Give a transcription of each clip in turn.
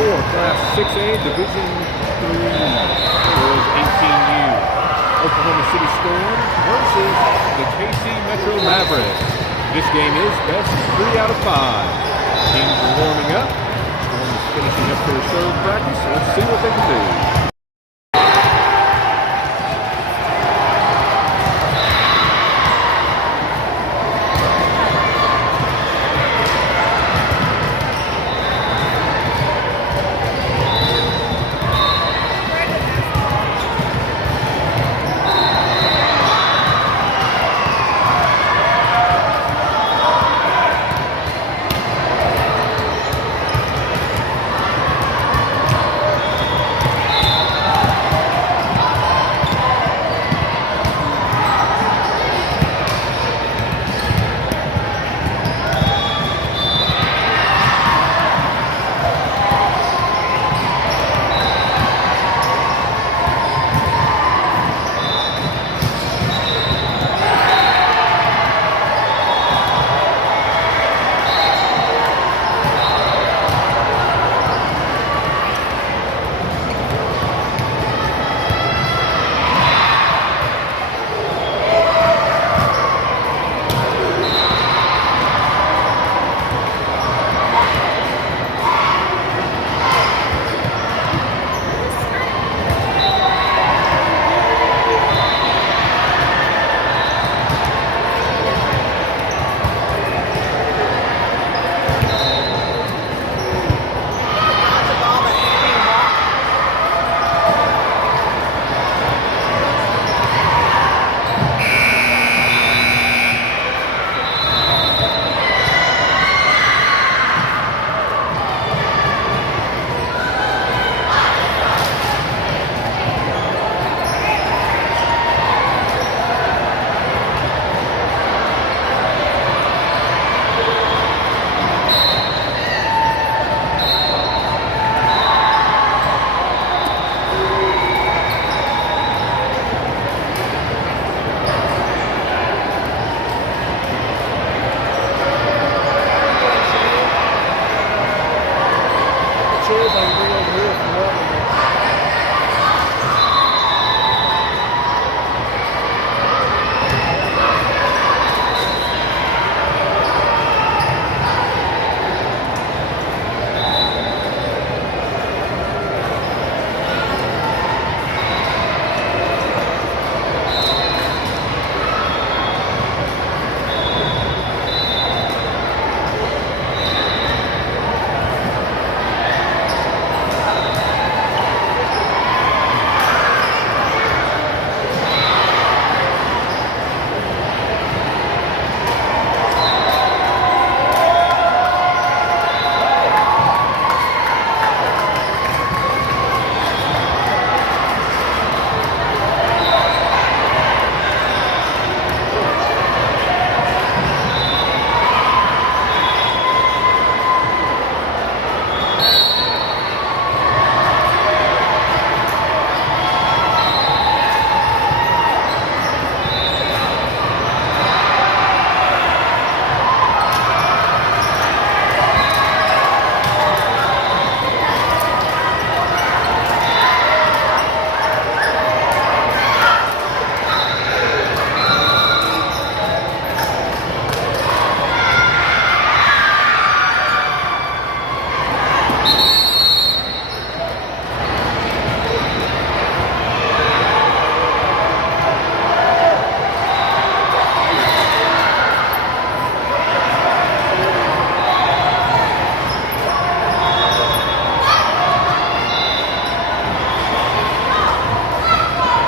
Class 6A Division III Girls 18U. Oklahoma City Storm versus the KC Metro Mavericks. This game is best 3 out of 5. Teams are warming up. Storm is finishing up their serve practice. So let's see what they can do.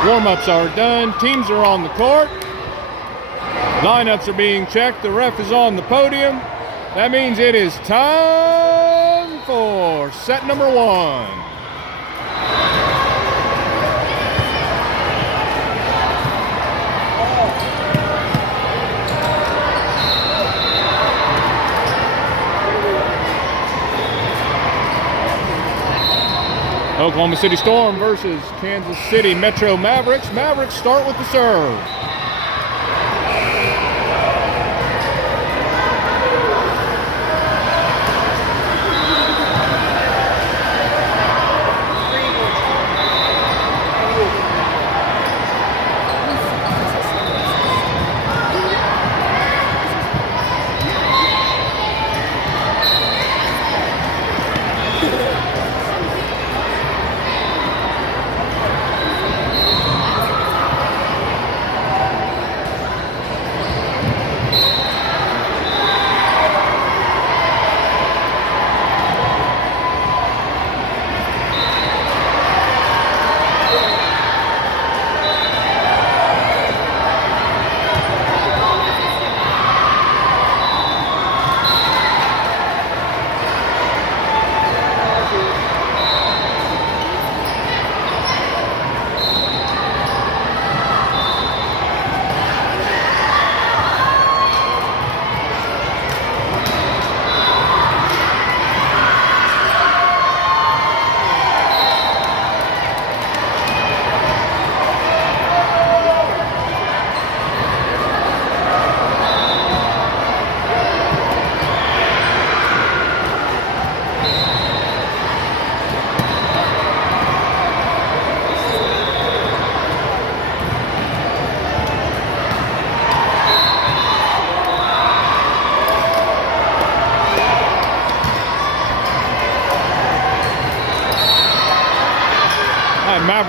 Warm-ups are done. Teams are on the court. Lineups are being checked. The ref is on the podium. That means it is time for set number 1. Oklahoma City Storm versus Kansas City Metro Mavericks. Mavericks start with the serve.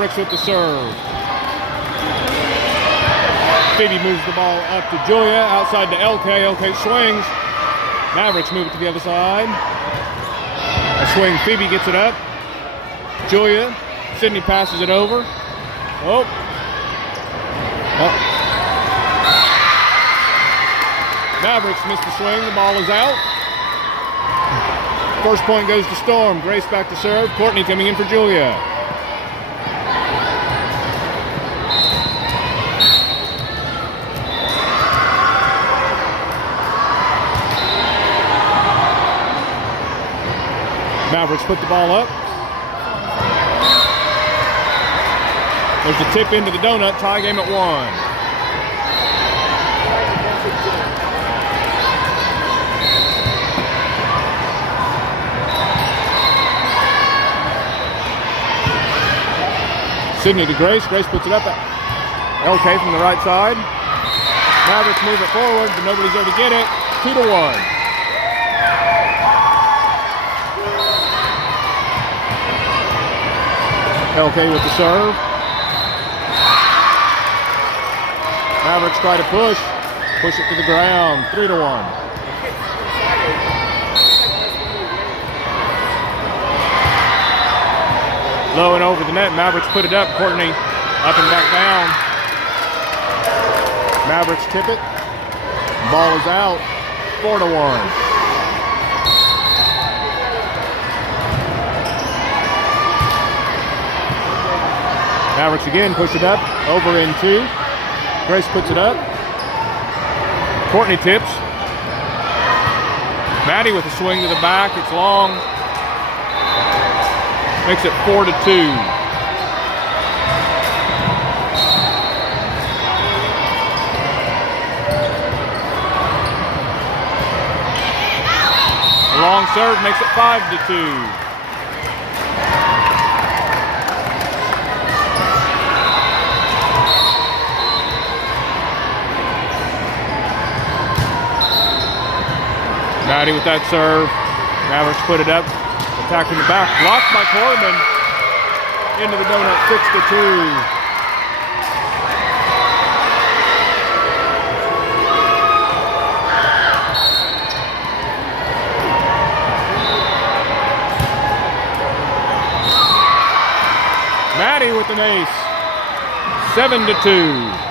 Mavericks with the serve. Phoebe moves the ball up to Julia, outside to LK. LK swings. Mavericks move it to the other side. A swing, Phoebe gets it up. Julia, Sydney passes it over. Oh. Mavericks missed the swing, the ball is out. First point goes to Storm. Grace back to serve. Courtney coming in for Julia. Mavericks put the ball up. There's a tip into the donut. Tie game at 1. Sydney to Grace. Grace puts it up. LK from the right side. Mavericks move it forward, but nobody's there to get it. 2-1. LK with the serve. Mavericks try to push it to the ground. 3-1. Low and over the net. Mavericks put it up. Courtney up and back down. Mavericks tip it. Ball is out. 4-1. Mavericks again push it up. Over in 2. Grace puts it up. Courtney tips. Maddie with a swing to the back. It's long. Makes it 4-2. A long serve makes it 5-2. Maddie with that serve. Mavericks put it up. Attacking the back. Blocked by Corbin. Into the donut. 6-2. Maddie with an ace. 7-2.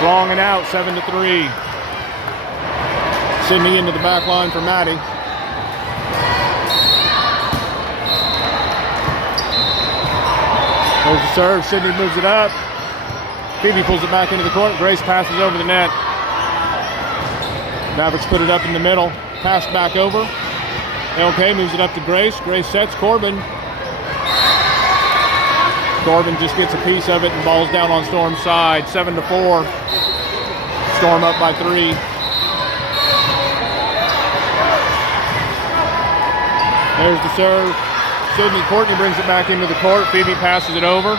Long and out, 7-3. Sydney into the back line for Maddie. There's the serve. Sydney moves it up. Phoebe pulls it back into the court. Grace passes over the net. Mavericks put it up in the middle. Pass back over. LK moves it up to Grace. Grace sets Corbin. Corbin just gets a piece of it and ball's down on Storm's side. 7-4. Storm up by 3. There's the serve. Sydney. Courtney brings it back into the court. Phoebe passes it over.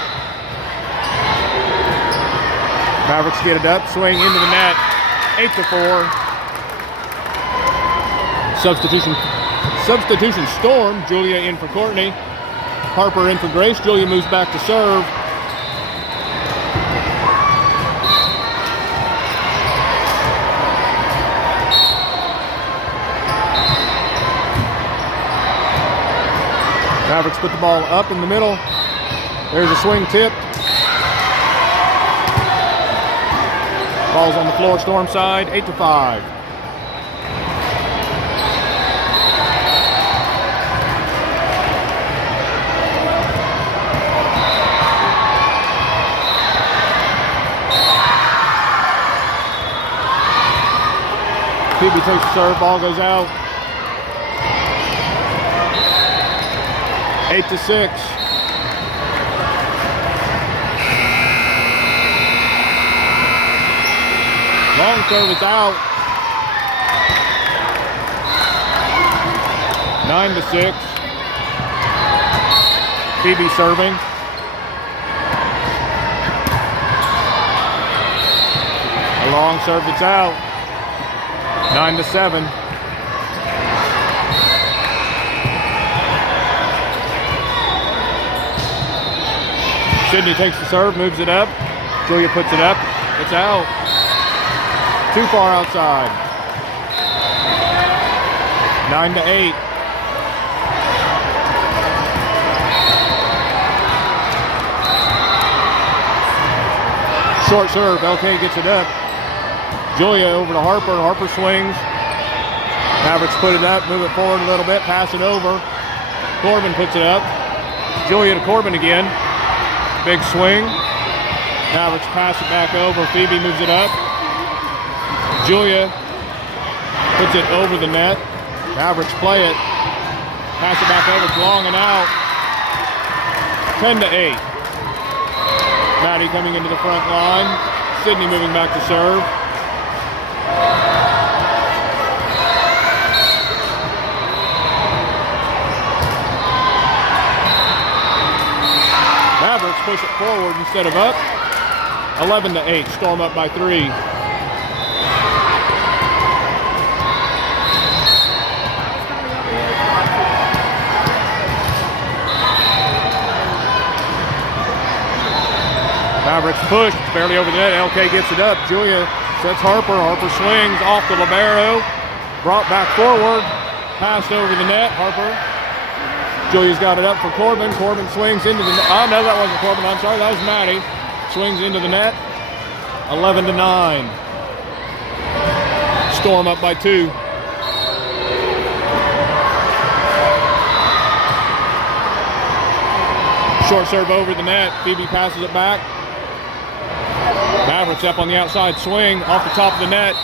Mavericks get it up. Swing into the net. 8-4. Substitution Storm. Julia in for Courtney. Harper in for Grace. Julia moves back to serve. Mavericks put the ball up in the middle. There's a swing tip. Ball's on the floor, Storm side, 8-5. Phoebe takes the serve, ball goes out. 8-6. Long serve is out. 9-6. Phoebe serving. A long serve that's out. 9-7. Sydney takes the serve, moves it up. Julia puts it up. It's out. Too far outside. 9-8. Short serve. LK gets it up. Julia over to Harper. Harper swings. Mavericks put it up, move it forward a little bit, pass it over. Corbin puts it up. Julia to Corbin again. Big swing. Mavericks pass it back over. Phoebe moves it up. Julia puts it over the net. Mavericks play it. Pass it back over. It's long and out. 10-8. Maddie coming into the front line. Sydney moving back to serve. Mavericks push it forward instead of up. 11-8. Storm up by 3. Mavericks push. It's barely over the net. LK gets it up. Julia sets Harper. Harper swings off the libero. Brought back forward. Passed over the net. Harper. Julia's got it up for Corbin. Corbin swings into the net. Oh, no, that wasn't Corbin. I'm sorry. That was Maddie. Swings into the net. 11-9. Storm up by 2. Short serve over the net. Phoebe passes it back. Mavericks up on the outside swing off the top of the net.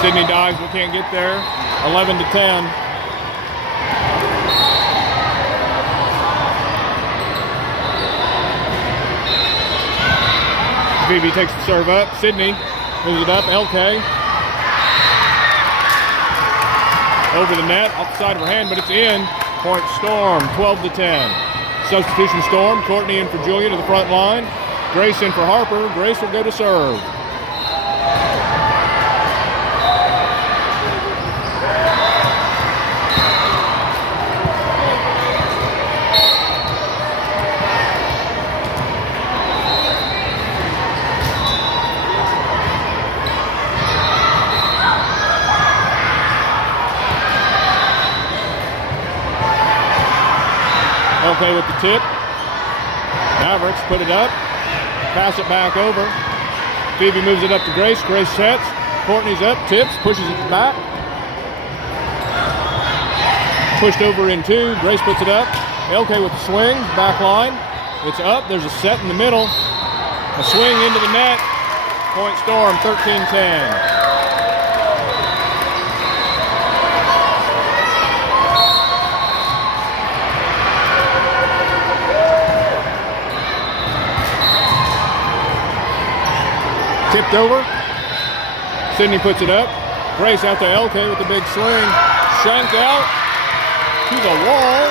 Sydney dives but can't get there. 11-10. Phoebe takes the serve up. Sydney moves it up. LK over the net, off the side of her hand, but it's in. Point Storm, 12-10. Substitution Storm. Courtney in for Julia to the front line. Grace in for Harper. Grace will go to serve. Okay with the tip. Mavericks put it up. Pass it back over. Phoebe moves it up to Grace. Grace sets. Courtney's up. Tips. Pushes it back. Pushed over in 2. Grace puts it up. LK with the swing. Back line. It's up. There's a set in the middle. A swing into the net. Point Storm, 13-10. Tipped over. Sydney puts it up. Grace out to LK with the big swing. Shanked out to the wall.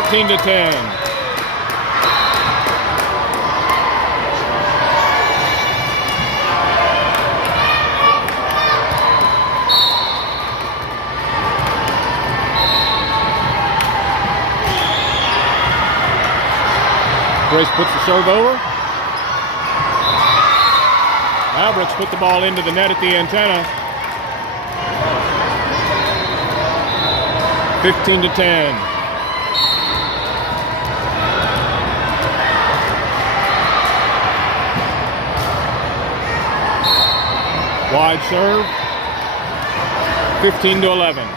14-10. Grace puts the serve over. Mavericks put the ball into the net at the antenna. 15-10. Wide serve. 15-11.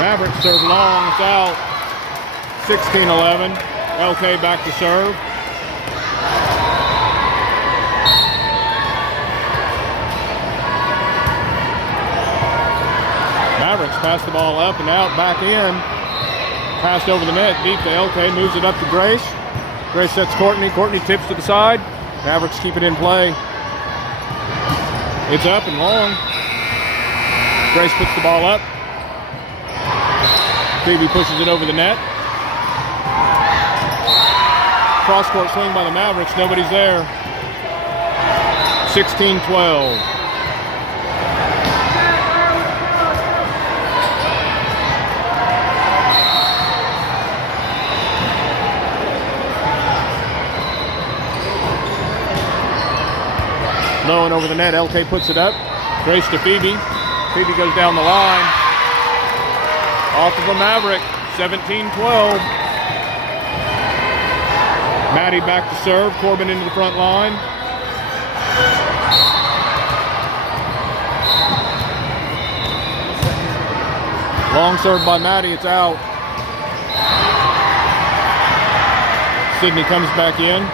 Mavericks serve long, it's out. 16-11. LK back to serve. Mavericks pass the ball up and out, back in. Passed over the net, deep to LK, moves it up to Grace. Grace sets Courtney. Courtney tips to the side. Mavericks keep it in play. It's up and long. Grace puts the ball up. Phoebe pushes it over the net. Cross-court swing by the Mavericks. Nobody's there. 16-12. Low and over the net. LK puts it up. Grace to Phoebe. Phoebe goes down the line. Off of a Maverick. 17-12. Maddie back to serve. Corbin into the front line. Long serve by Maddie. It's out. Sydney comes back in.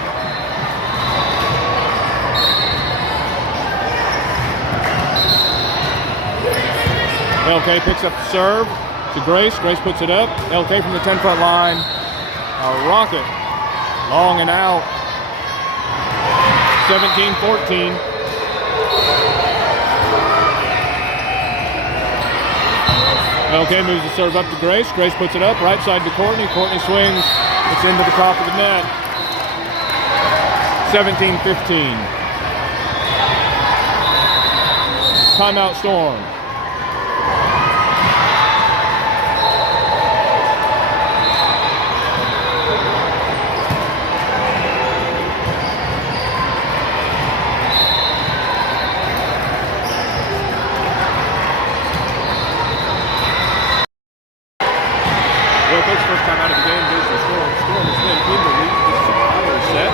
LK picks up the serve to Grace. Grace puts it up. LK from the 10-foot line. A rocket. Long and out. 17-14. LK moves the serve up to Grace. Grace puts it up. Right side to Courtney. Courtney swings. It's into the top of the net. 17-15. Timeout Storm. First time out of the game goes to Storm. Storm has been in the lead this entire set.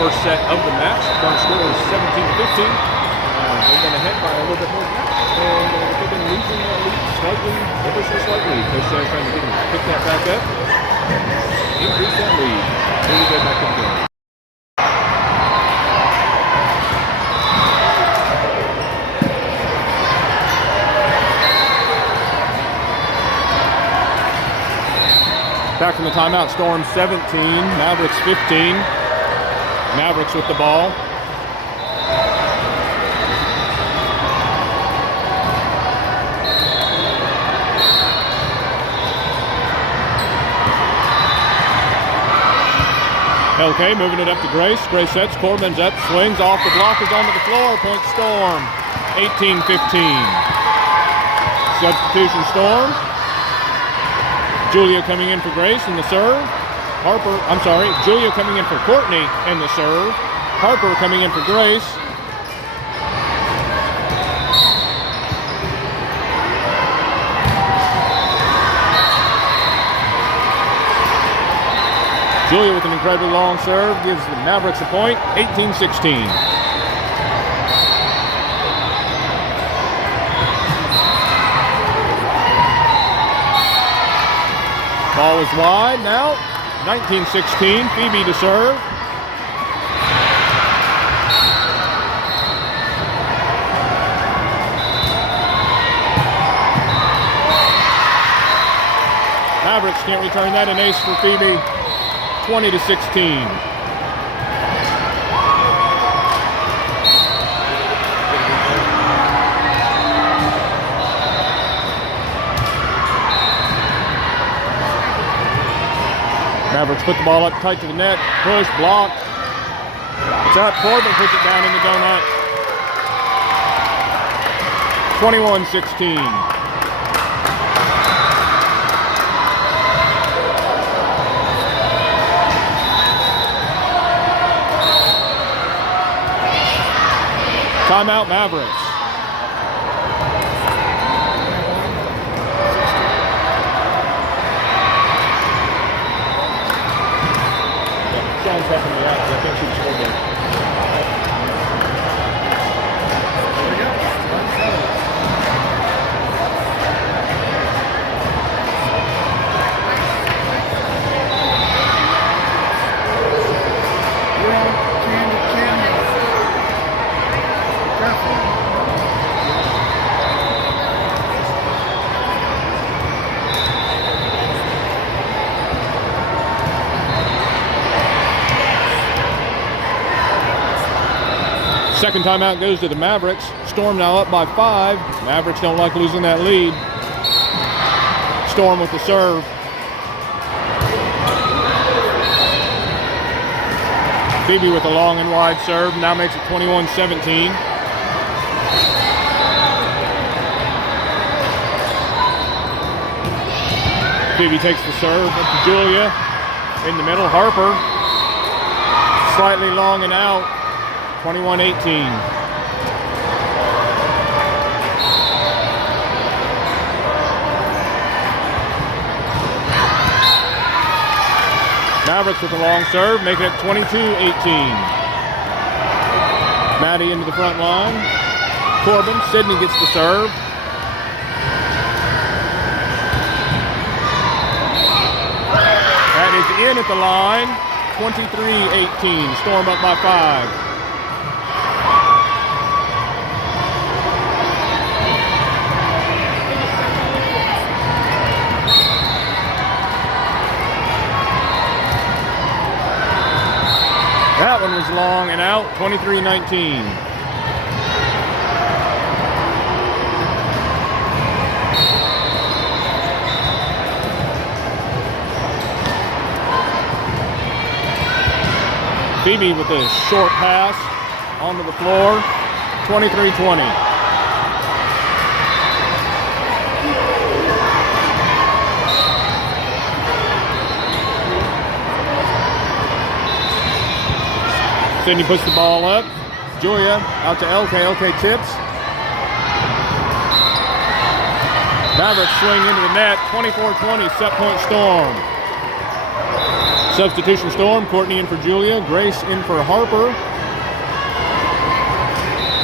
First set of the match. Current score is 17-15. They've been ahead by a little bit more than that. And they've been losing that lead slightly, ever so slightly. Coach Sarah's trying to get them to pick that back up. Increase that lead. Here we go back in the game. Back from the timeout, Storm 17, Mavericks 15. Mavericks with the ball. LK moving it up to Grace. Grace sets, Corbin's up, swings off the block, is onto the floor. Point Storm, 18-15. Substitution Storm. Julia coming in for Grace in the serve. Julia coming in for Courtney in the serve. Harper coming in for Grace. Julia with an incredibly long serve gives the Mavericks a point, 18-16. Ball is wide now. 19-16. Phoebe to serve. Mavericks can't return that. An ace for Phoebe. 20-16. Mavericks put the ball up tight to the net. Push, block. It's up. Corbin puts it down in the donut. 21-16. Timeout, Mavericks. Sean's helping me out because I think she scored it. Second timeout goes to the Mavericks. Storm now up by 5. Mavericks don't like losing that lead. Storm with the serve. Phoebe with a long and wide serve. Now makes it 21-17. Phoebe takes the serve up to Julia. In the middle, Harper. Slightly long and out. 21-18. Mavericks with a long serve, making it 22-18. Maddie into the front line. Corbin, Sydney gets the serve. That is in at the line. 23-18. Storm up by 5. That one was long and out, 23-19. Phoebe with a short pass onto the floor, 23-20. Sydney puts the ball up. Julia out to LK. LK tips. Mavericks swing into the net. 24-20. Set point Storm. Substitution Storm. Courtney in for Julia. Grace in for Harper.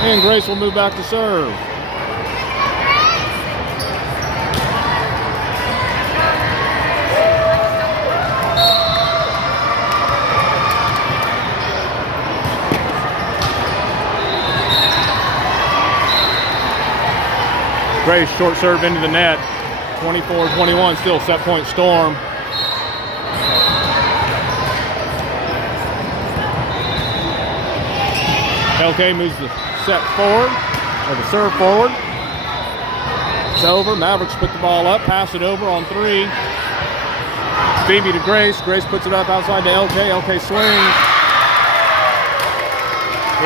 And Grace will move back to serve. Grace short serve into the net. 24-21, still set point Storm. LK moves the set forward, or the serve forward. It's over. Mavericks put the ball up, pass it over on 3. Phoebe to Grace. Grace puts it up outside to LK. LK swings.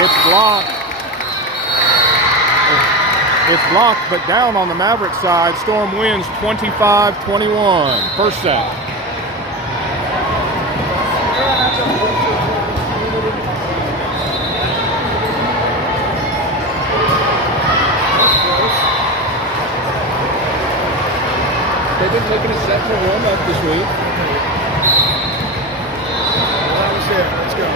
It's blocked. It's blocked, but down on the Mavericks side. Storm wins 25-21. First set. They've been taking a set to warm up this week. That was it. Let's go.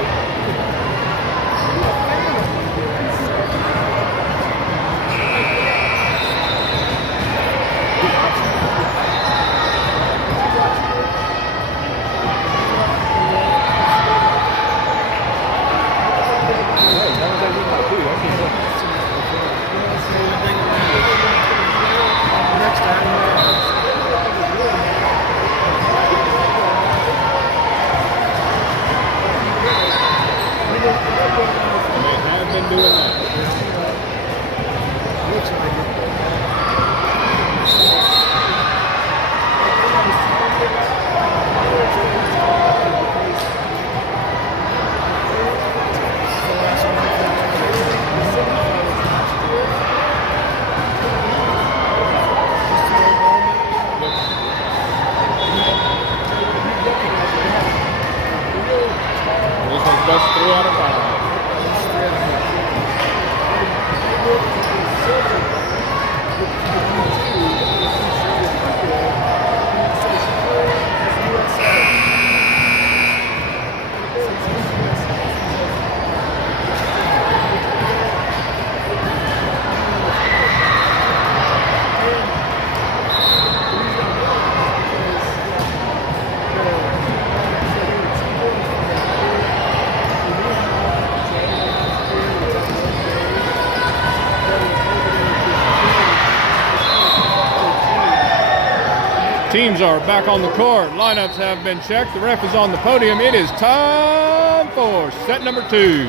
Teams are back on the court. Lineups have been checked. The ref is on the podium. It is time for set number 2.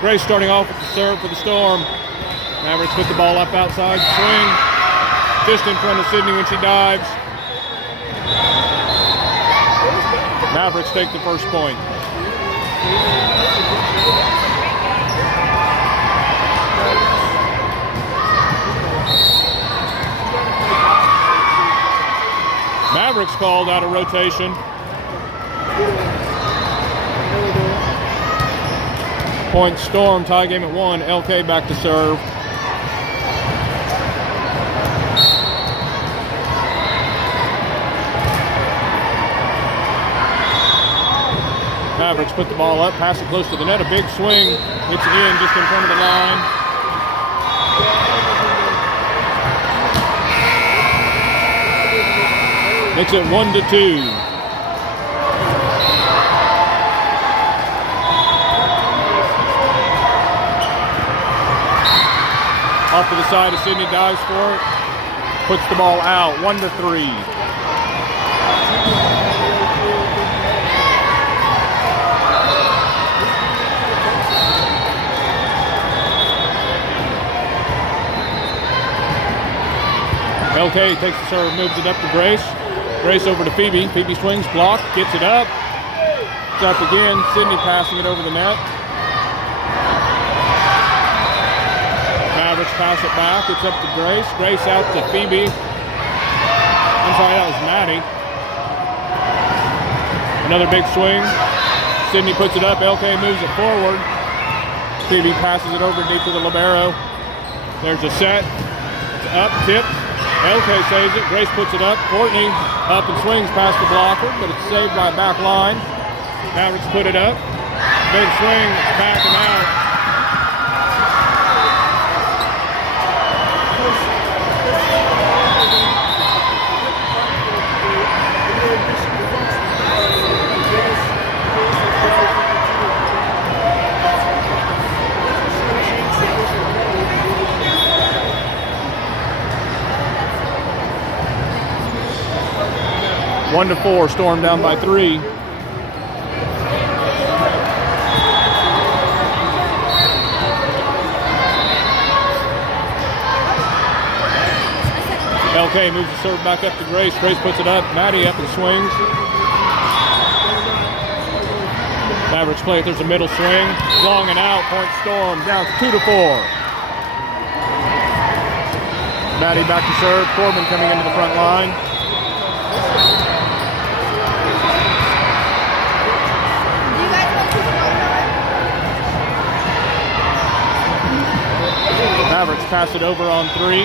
Grace starting off with the serve for the Storm. Mavericks put the ball up outside, swing. Just in front of Sydney when she dives. Mavericks take the first point. Mavericks called out of rotation. Point Storm, tie game at 1. LK back to serve. Mavericks put the ball up, pass it close to the net, a big swing. It's in just in front of the line. Makes it 1-2. Off to the side as Sydney dives for it. Puts the ball out, 1-3. LK takes the serve, moves it up to Grace. Grace over to Phoebe. Phoebe swings, blocked, gets it up. It's up again. Sydney passing it over the net. Mavericks pass it back. It's up to Grace. Grace out to Phoebe. I'm sorry, that was Maddie. Another big swing. Sydney puts it up. LK moves it forward. Phoebe passes it over deep to the libero. There's a set. It's up, tipped. LK saves it. Grace puts it up. Courtney up and swings past the blocker, but it's saved by back line. Mavericks put it up. Big swing. It's back and out. One to 4, Storm down by 3. LK moves the serve back up to Grace. Grace puts it up. Maddie up and swings. Mavericks play it. There's a middle swing. Long and out. Point Storm down to 2 to 4. Maddie back to serve. Corbin coming into the front line. Mavericks pass it over on 3.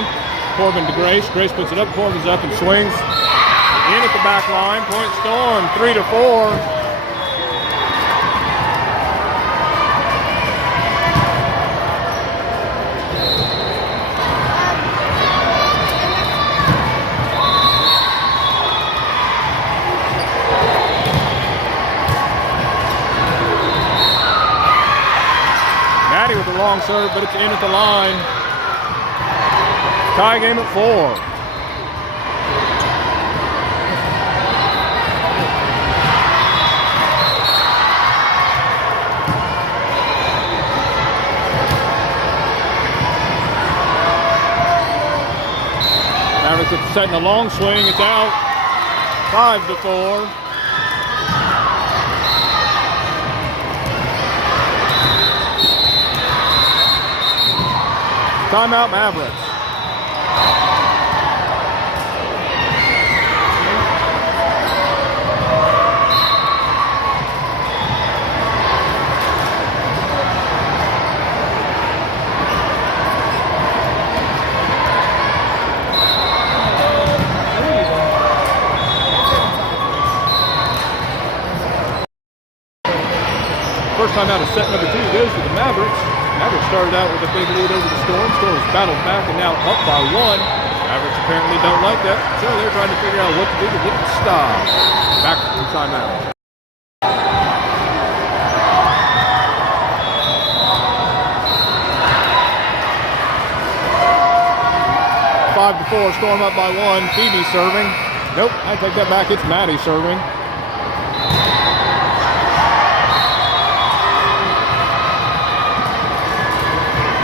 Corbin to Grace. Grace puts it up. Corbin's up and swings. In at the back line. Point Storm, 3 to 4. Maddie with a long serve, but it's in at the line. Tie game at 4. Mavericks setting a long swing. It's out. 5 to 4. Timeout, Mavericks. First time out of set number 2 goes to the Mavericks. Mavericks started out with a big lead over the Storm. Storm has battled back and now up by 1. Mavericks apparently don't like that, so they're trying to figure out what to do to get the stop. Back from timeout. 5 to 4, Storm up by 1. Phoebe serving. Nope, I take that back. It's Maddie serving.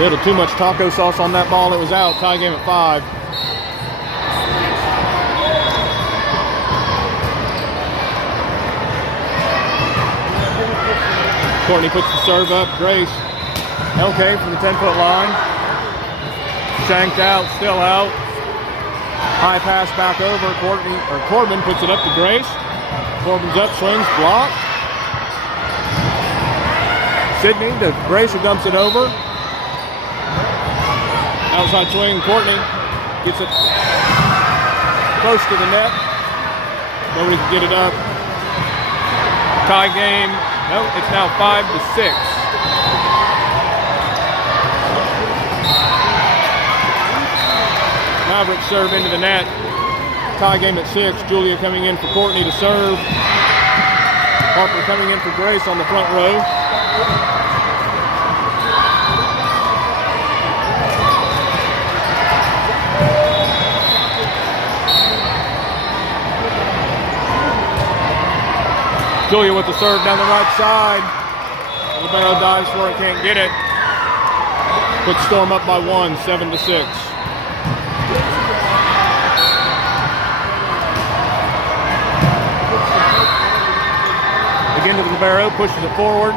A little too much taco sauce on that ball. It was out. Tie game at 5. Courtney puts the serve up. Grace. LK from the 10-foot line. Shanked out. Still out. High pass back over. Corbin puts it up to Grace. Corbin's up. Swings. Blocked. Sydney to Grace, who dumps it over. Outside swing. Courtney gets it close to the net. Nobody can get it up. Tie game. No, it's now 5-6. Mavericks serve into the net. Tie game at 6. Julia coming in for Courtney to serve. Harper coming in for Grace on the front row. Julia with the serve down the right side. Libero dives for it, can't get it. Puts Storm up by 1, 7-6. Again to the Libero, pushes it forward.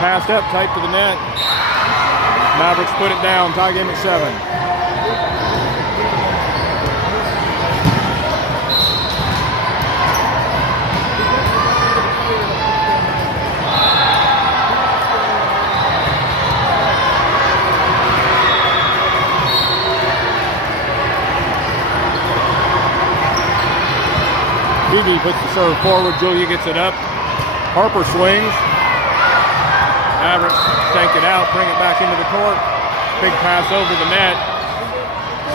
Passed up, tight to the net. Mavericks put it down, tie game at 7. Phoebe puts the serve forward. Julia gets it up. Harper swings. Mavericks tank it out, bring it back into the court. Big pass over the net.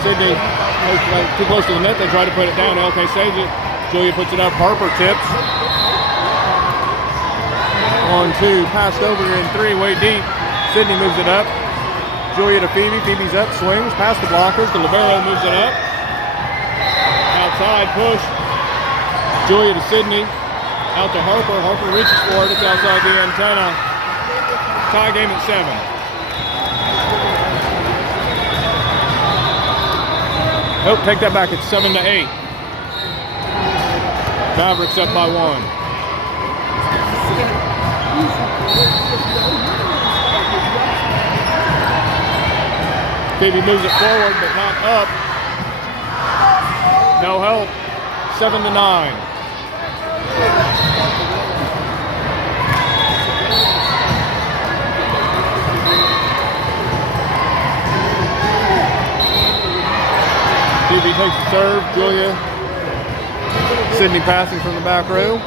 Sydney too close to the net. They try to put it down. LK saves it. Julia puts it up. Harper tips. 1-2. Passed over in 3, way deep. Sydney moves it up. Julia to Phoebe. Phoebe's up. Swings. Past the blockers. The Libero moves it up. Outside push. Julia to Sydney. Out to Harper. Harper reaches for it. It's outside the antenna. Tie game at 7. Nope, take that back. It's 7-8. Mavericks up by 1. Phoebe moves it forward, but not up. No help. 7-9. Phoebe takes the serve. Julia. Sydney passing from the back row.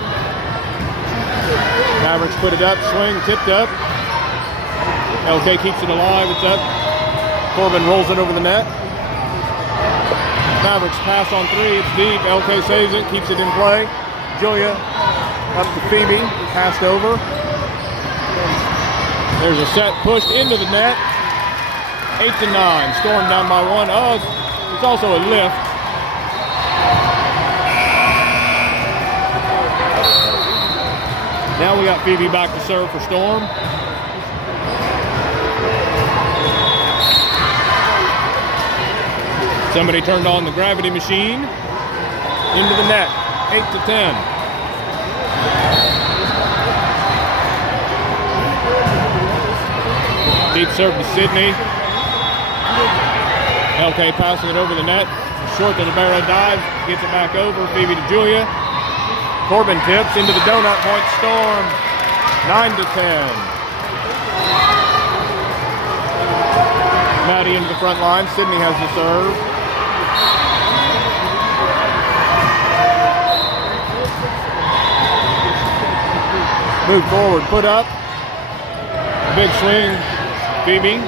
Mavericks put it up. Swing. Tipped up. LK keeps it alive. It's up. Corbin rolls it over the net. Mavericks pass on 3. It's deep. LK saves it. Keeps it in play. Julia up to Phoebe. Passed over. There's a set pushed into the net. 8-9. Storm down by 1. Oh, it's also a lift. Now we got Phoebe back to serve for Storm. Somebody turned on the gravity machine. Into the net. 8-10. Deep serve to Sydney. LK passing it over the net. Short to Libero dives. Gets it back over. Phoebe to Julia. Corbin tips into the donut point. Storm. 9-10. Maddie into the front line. Sydney has the serve. Move forward. Put up. Big swing. Phoebe.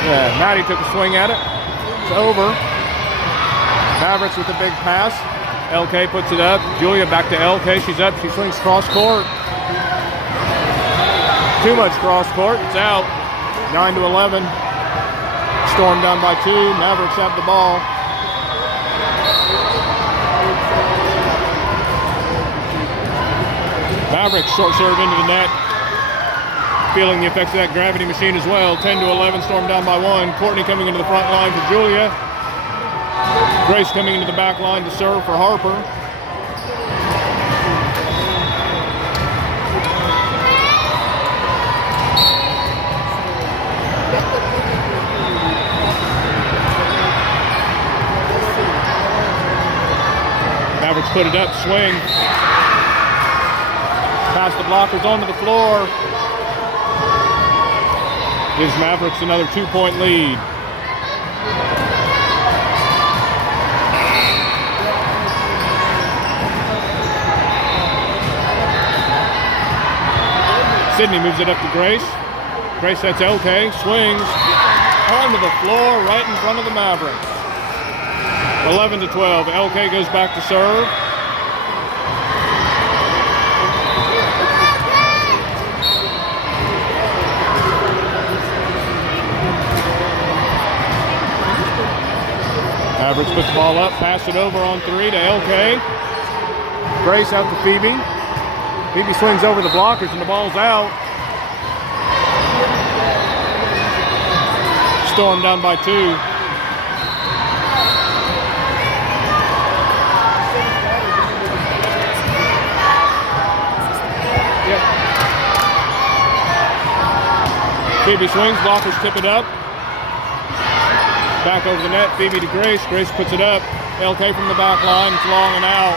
Yeah, Maddie took a swing at it. It's over. Mavericks with a big pass. LK puts it up. Julia back to LK. She's up. She swings cross court. Too much cross court. It's out. 9-11. Storm down by 2. Mavericks have the ball. Mavericks short serve into the net. feeling the effects of that gravity machine as well. 10-11, Storm down by 1. Courtney coming into the front line for Julia. Grace coming into the back line to serve for Harper. Mavericks put it up, swing. Past the blockers onto the floor. Gives Mavericks another 2-point lead. Sydney moves it up to Grace. Grace sets LK, swings onto the floor right in front of the Mavericks. 11-12. LK goes back to serve. Mavericks put the ball up, pass it over on 3 to LK. Grace out to Phoebe. Phoebe swings over the blockers and the ball's out. Storm down by 2. Yep. Phoebe swings, blockers tip it up. Back over the net, Phoebe to Grace. Grace puts it up. LK from the back line, it's long and out.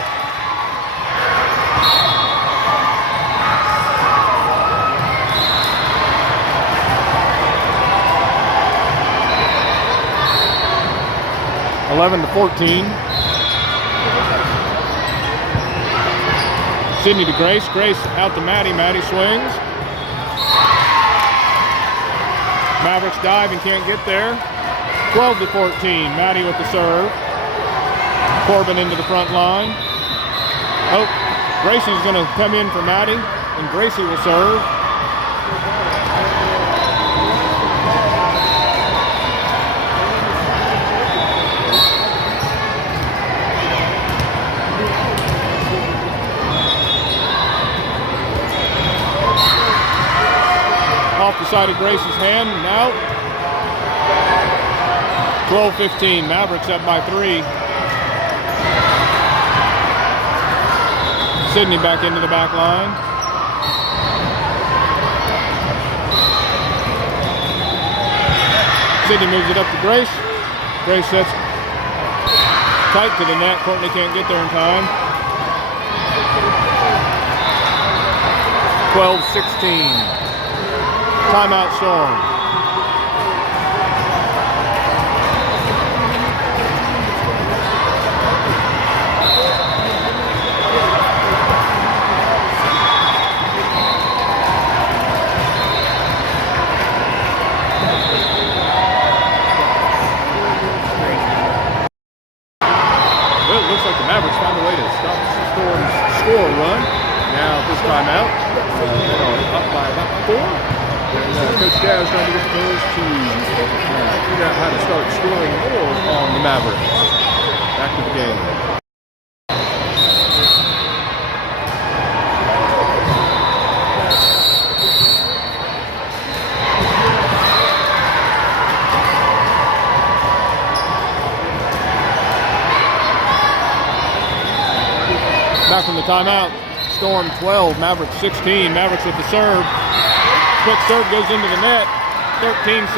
(11-14). Sydney to Grace. Grace out to Maddie. Maddie swings. Mavericks dive and can't get there. 12-14. Maddie with the serve. Corbin into the front line. Oh, Gracie's going to come in for Maddie, and Gracie will serve. Off the side of Gracie's hand, and out. 12-15, Mavericks up by 3. Sydney back into the back line. Sydney moves it up to Grace. Grace sets tight to the net. Courtney can't get there in time. 12-16. Timeout Storm. Well, it looks like the Mavericks found a way to stop the Storm's score run. Now, this time out, they're up by about 4. And Coach Dow's trying to get the Bulls to figure out how to start scoring more on the Mavericks. Back to the game. Back from the timeout. Storm 12, Mavericks 16. Mavericks with the serve. Quick serve goes into the net. 13-16.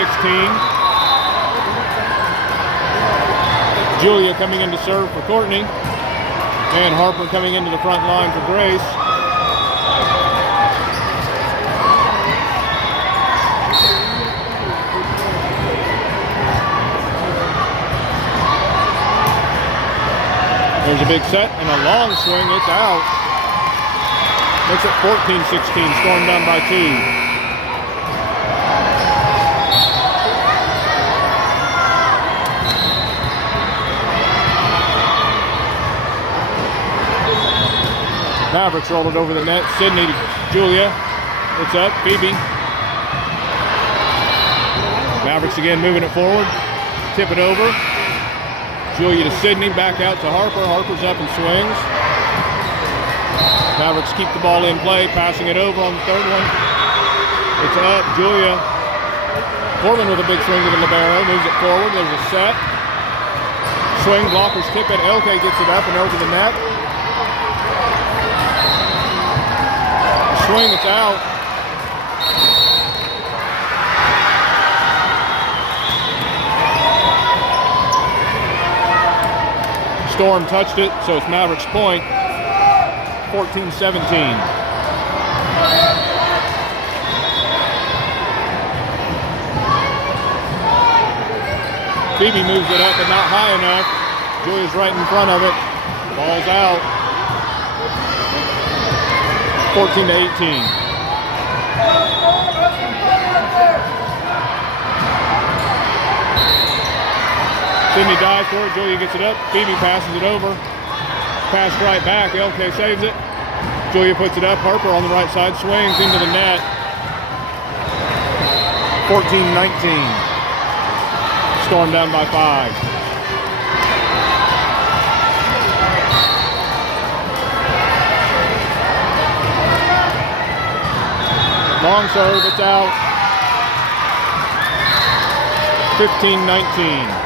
Julia coming in to serve for Courtney. And Harper coming into the front line for Grace. There's a big set and a long swing. It's out. Makes it 14-16. Storm down by 2. Mavericks roll it over the net. Sydney to Julia. It's up. Phoebe. Mavericks again moving it forward. Tip it over. Julia to Sydney. Back out to Harper. Harper's up and swings. Mavericks keep the ball in play. Passing it over on the third one. It's up. Julia Corbin with a big swing to the libero. Moves it forward. There's a set. Swing. Blockers tip it. Elke gets it up and over the net. Swing. It's out. Storm touched it, so it's Mavericks point. 14-17. Phoebe moves it up, but not high enough. Julia's right in front of it. Ball's out. 14-18. Sydney dives for it. Julia gets it up. Phoebe passes it over. Pass right back. Elke saves it. Julia puts it up. Harper on the right side swings into the net. 14-19. Storm down by 5. Long serve, it's out. 15-19.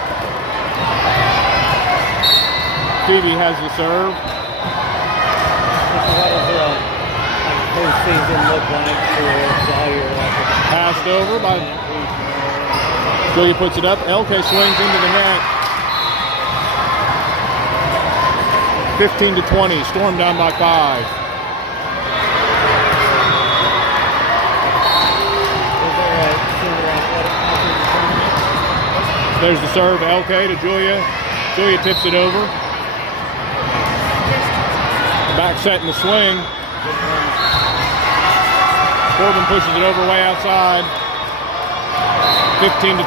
Phoebe has the serve. What does the postseason look like for Sawyer? Passed over by Julia, puts it up. Elke swings into the net. 15-20. Storm down by 5. There's the serve. Elke to Julia. Julia tips it over. Back set in the swing. Corbin pushes it over way outside. 15-21.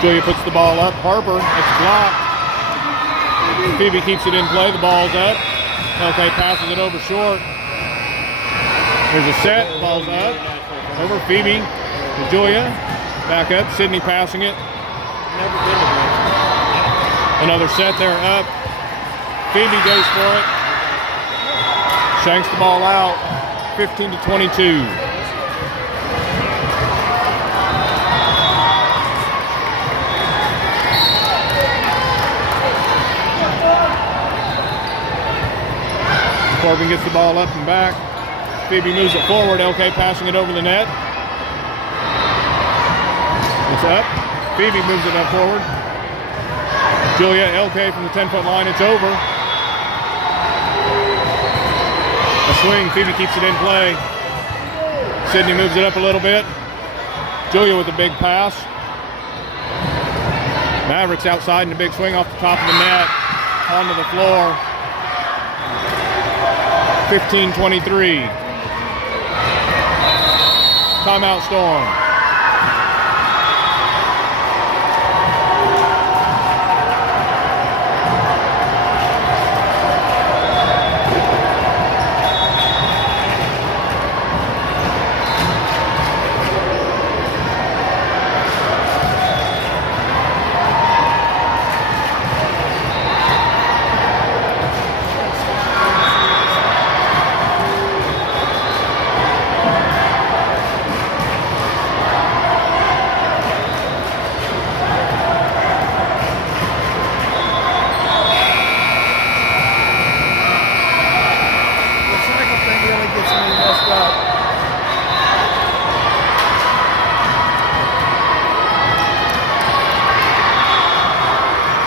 Julia puts the ball up. Harper, it's blocked. Phoebe keeps it in play. The ball's up. Elke passes it over short. There's a set. Ball's up. Over Phoebe to Julia. Back up. Sydney passing it. Another set there up. Phoebe goes for it. Shanks the ball out. 15-22. Corbin gets the ball up and back. Phoebe moves it forward. Elke passing it over the net. It's up. Phoebe moves it up forward. Julia, Elke from the 10-foot line. It's over. A swing. Phoebe keeps it in play. Sydney moves it up a little bit. Julia with a big pass. Mavericks outside in a big swing off the top of the net. Onto the floor. 15-23. Timeout Storm.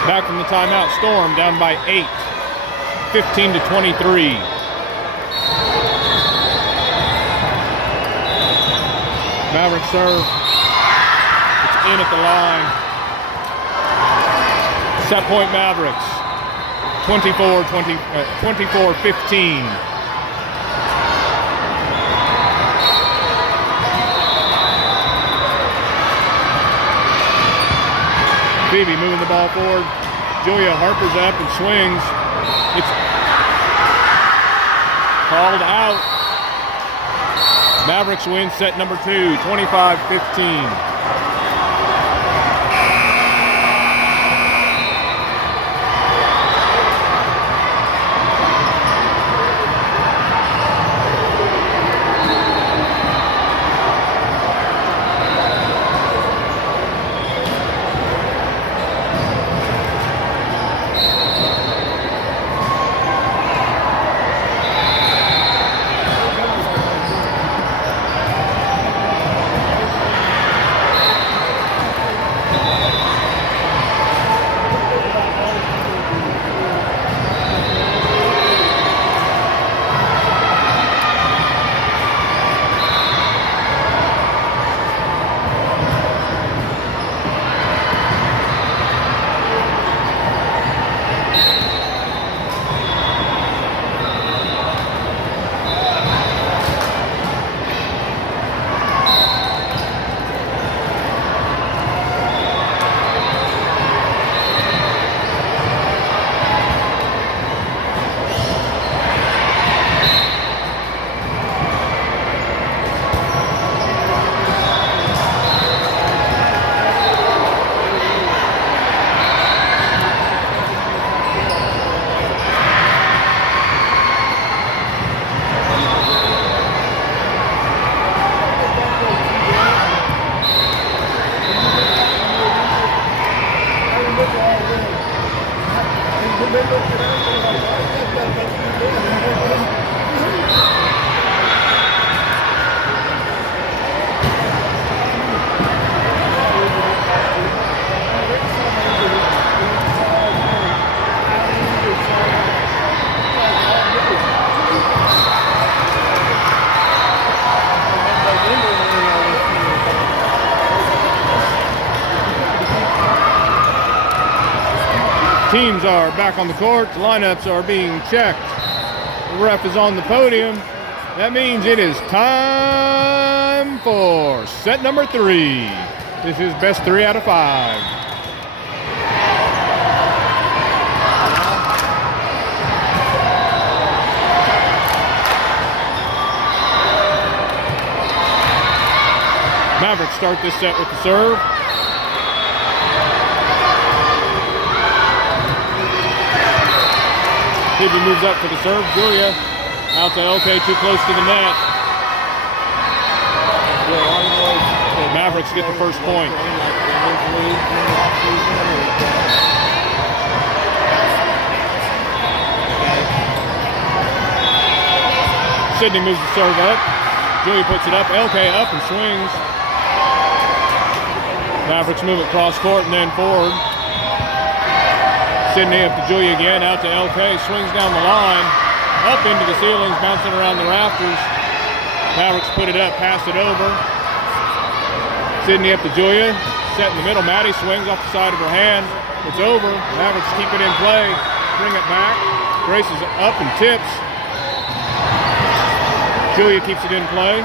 Back from the timeout, Storm down by 8, 15-23. Mavericks serve. It's in at the line. Set point Mavericks. 24-15. Phoebe moving the ball forward. Julia Harper's up and swings. It's called out. Mavericks win set number 2, 25-15. Teams are back on the court. Lineups are being checked. The ref is on the podium. That means it is time for set number 3. This is best 3 out of 5. Mavericks start this set with the serve. Phoebe moves up for the serve. Julia out to LK, too close to the net. Mavericks get the first point. Sydney moves the serve up. Julia puts it up. LK up and swings. Mavericks move it cross court and then forward. Sydney up to Julia again, out to LK, swings down the line, up into the ceilings, bouncing around the rafters. Mavericks put it up, pass it over. Sydney up to Julia, set in the middle. Maddie swings off the side of her hand. It's over. Mavericks keep it in play, bring it back. Grace is up and tips. Julia keeps it in play.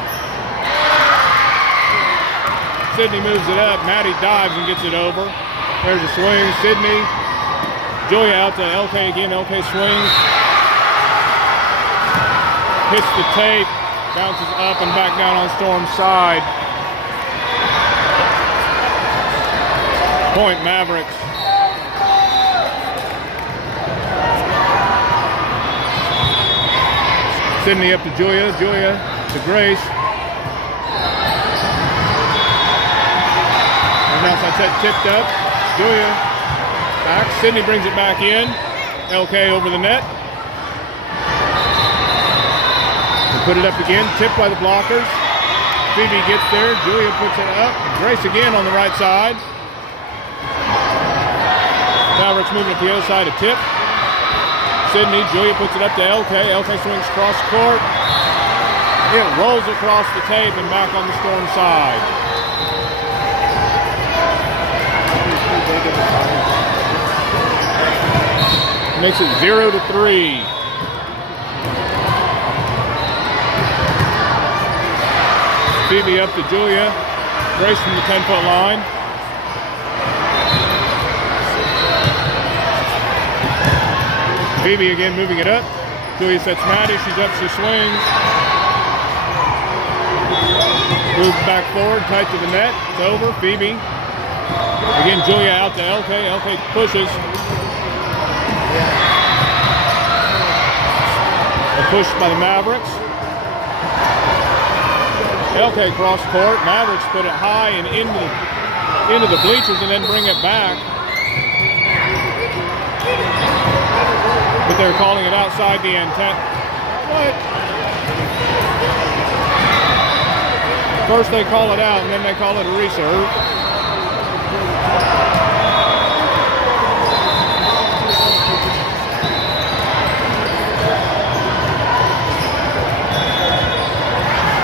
Sydney moves it up. Maddie dives and gets it over. There's a swing. Sydney. Julia out to LK again. LK swings. Hits the tape. Bounces up and back down on Storm's side. Point Mavericks. Sydney up to Julia. Julia to Grace. And outside set tipped up. Julia back. Sydney brings it back in. LK over the net. They put it up again. Tipped by the blockers. Phoebe gets there. Julia puts it up. Grace again on the right side. Mavericks moving it to the other side to tip. Sydney. Julia puts it up to LK. LK swings cross court. It rolls across the tape and back on the Storm side. Makes it 0-3. Phoebe up to Julia. Grace from the 10-foot line. Phoebe again moving it up. Julia sets Maddie. She's up. She swings. Moves back forward, tight to the net. It's over. Phoebe. Again, Julia out to LK. LK pushes. A push by the Mavericks. LK cross court. Mavericks put it high and into the bleachers and then bring it back. But they're calling it outside the antenna. What? First they call it out and then they call it a reserve.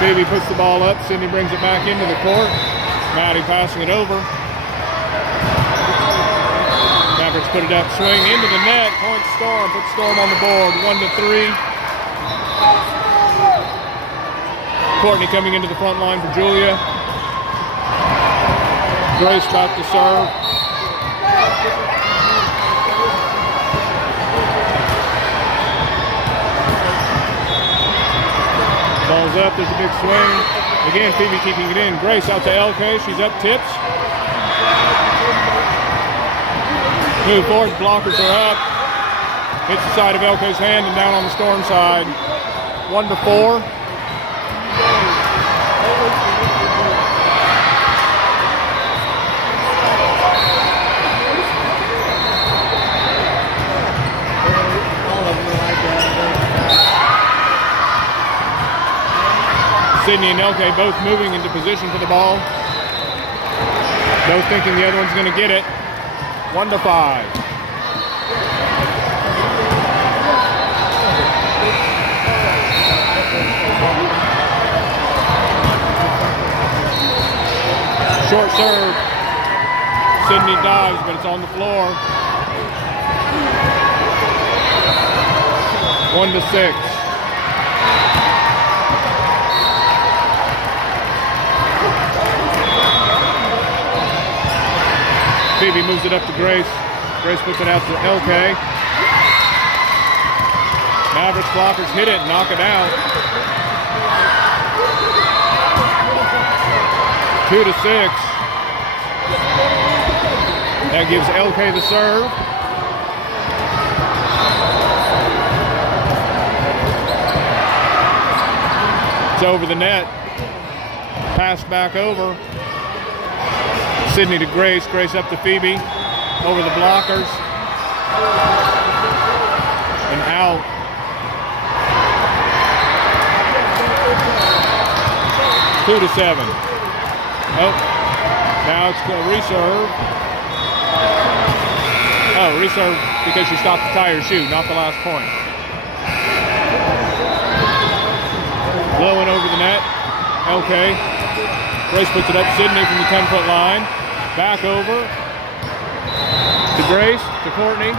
Phoebe puts the ball up. Sydney brings it back into the court. Maddie passing it over. Mavericks put it up, swing into the net. Point Storm. Put Storm on the board. 1-3. Courtney coming into the front line for Julia. Grace about to serve. Ball's up, there's a big swing. Again, Phoebe keeping it in. Grace out to LK, she's up, tips. Move forward, blockers are up. Hits the side of LK's hand and down on the Storm side. 1-4. Sydney and LK both moving into position for the ball. Both thinking the other one's going to get it. 1-5. Short serve. Sydney dives, but it's on the floor. 1-6. Phoebe moves it up to Grace. Grace puts it out to LK. Mavericks blockers hit it and knock it out. 2-6. That gives LK the serve. It's over the net. Passed back over. Sydney to Grace. Grace up to Phoebe. Over the blockers. And out. Two to 7. Oh, now it's a reserve. Oh, reserve because she stopped to tie her shoe, not the last point. Blowing over the net. LK. Grace puts it up. Sydney from the 10-foot line. Back over. To Grace. To Courtney.